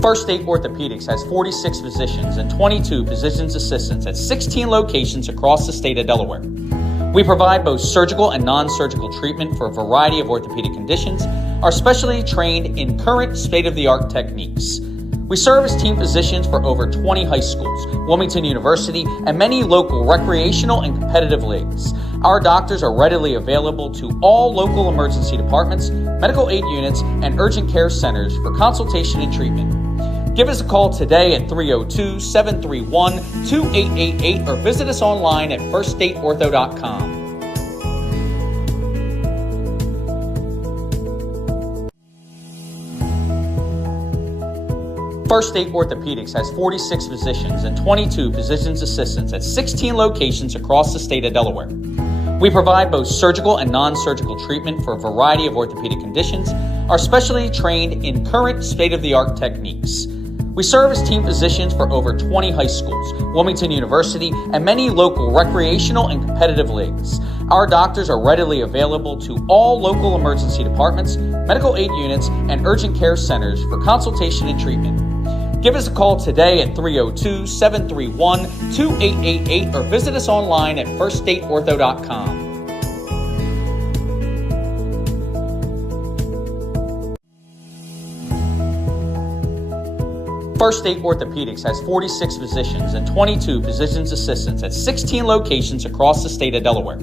First State Orthopedics has 46 physicians and 22 physician's assistants at 16 locations across the state of Delaware. We provide both surgical and non-surgical treatment for a variety of orthopedic conditions, are specially trained in current state-of-the-art techniques. We serve as team physicians for over 20 high schools, Wilmington University, and many local recreational and competitive leagues. Our doctors are readily available to all local emergency departments, medical aid units, and urgent care centers for consultation and treatment. Give us a call today at 302-731-2888 or visit us online at firststateortho.com. First State Orthopedics has 46 physicians and 22 physician's assistants at 16 locations across the state of Delaware. We provide both surgical and non-surgical treatment for a variety of orthopedic conditions, are specially trained in current state-of-the-art techniques. We serve as team physicians for over 20 high schools, Wilmington University, and many local recreational and competitive leagues. Our doctors are readily available to all local emergency departments, medical aid units, and urgent care centers for consultation and treatment. Give us a call today at 302-731-2888 or visit us online at firststateortho.com. First State Orthopedics has 46 physicians and 22 physician's assistants at 16 locations across the state of Delaware.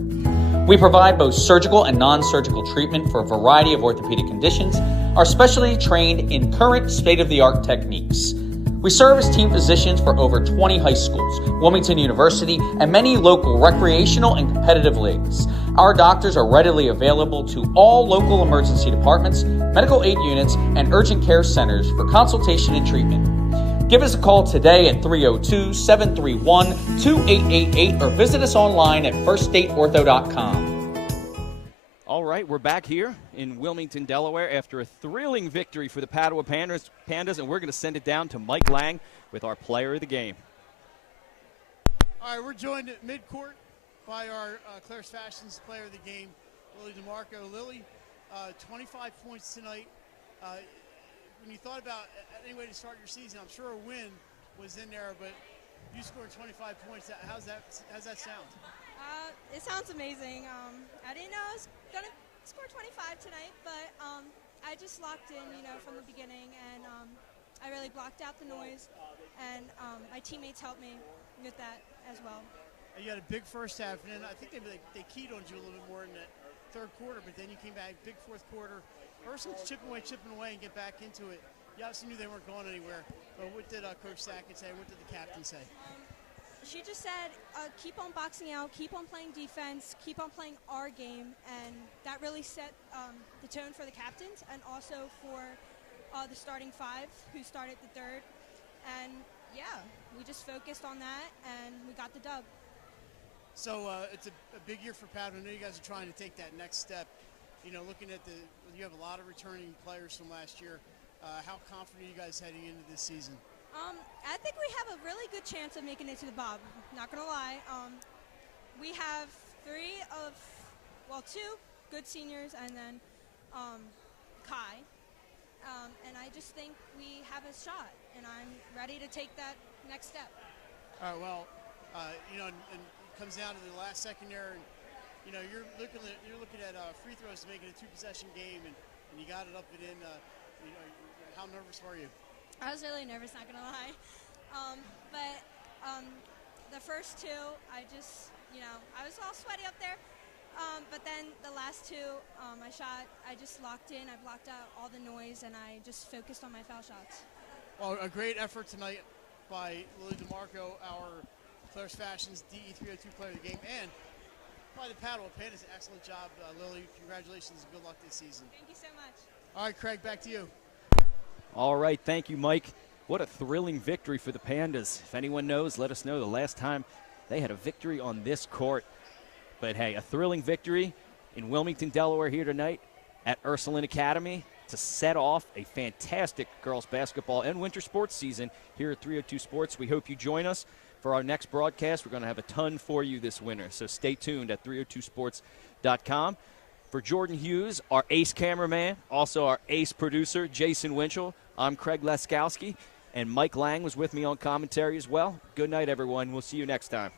We provide both surgical and non-surgical treatment for a variety of orthopedic conditions, are specially trained in current state-of-the-art techniques. We serve as team physicians for over 20 high schools, Wilmington University, and many local recreational and competitive leagues. Our doctors are readily available to all local emergency departments, medical aid units, and urgent care centers for consultation and treatment. Give us a call today at 302-731-2888 or visit us online at firststateortho.com. All right, we're back here in Wilmington, Delaware after a thrilling victory for the Padua Pandas, and we're going to send it down to Mike Lang with our player of the game. All right, we're joined at midcourt by our Claire's Fashions player of the game, Lily DeMarco. Lily, 25 points tonight. When you thought about any way to start your season, I'm sure a win was in there, but you scored 25 points. How's that sound? It sounds amazing. I didn't know I was going to score 25 tonight, but I just locked in, from the beginning, and I really blocked out the noise, and my teammates helped me with that as well. You had a big first half, and then I think they keyed on you a little bit more in the third quarter, but then you came back, big fourth quarter. Ursuline's chipping away, and get back into it. You obviously knew they weren't going anywhere, but what did Coach Sackett say? What did the captain say? She just said, keep on boxing out, keep on playing defense, keep on playing our game, and that really set the tone for the captains and also for the starting five who started the third. And, yeah, we just focused on that, and we got the dub. So it's a big year for Padua. I know you guys are trying to take that next step. Looking at you have a lot of returning players from last year. How confident are you guys heading into this season? I think we have a really good chance of making it to the Bob. Not going to lie. We have two good seniors and then Kai. And I just think we have a shot, and I'm ready to take that next step. All right, well, and it comes down to the last second there, and you're looking at free throws to make it a 2-possession game, and you got it up and in. How nervous were you? I was really nervous, not gonna lie. But the first two, I just, I was all sweaty up there. But then the last two, I just locked in. I blocked out all the noise, and I just focused on my foul shots. Well, a great effort tonight by Lily DeMarco, our Claire's Fashions DE 302 player of the game, and by the Padua Pandas. Excellent job, Lily. Congratulations and good luck this season. Thank you so much. All right, Craig, back to you. All right, thank you, Mike. What a thrilling victory for the Pandas. If anyone knows, let us know the last time they had a victory on this court. But, hey, a thrilling victory in Wilmington, Delaware here tonight at Ursuline Academy to set off a fantastic girls basketball and winter sports season here at 302 Sports. We hope you join us for our next broadcast. We're going to have a ton for you this winter, so stay tuned at 302sports.com. For Jordan Hughes, our ace cameraman, also our ace producer, Jason Winchell, I'm Craig Leskowski, and Mike Lang was with me on commentary as well. Good night, everyone. We'll see you next time.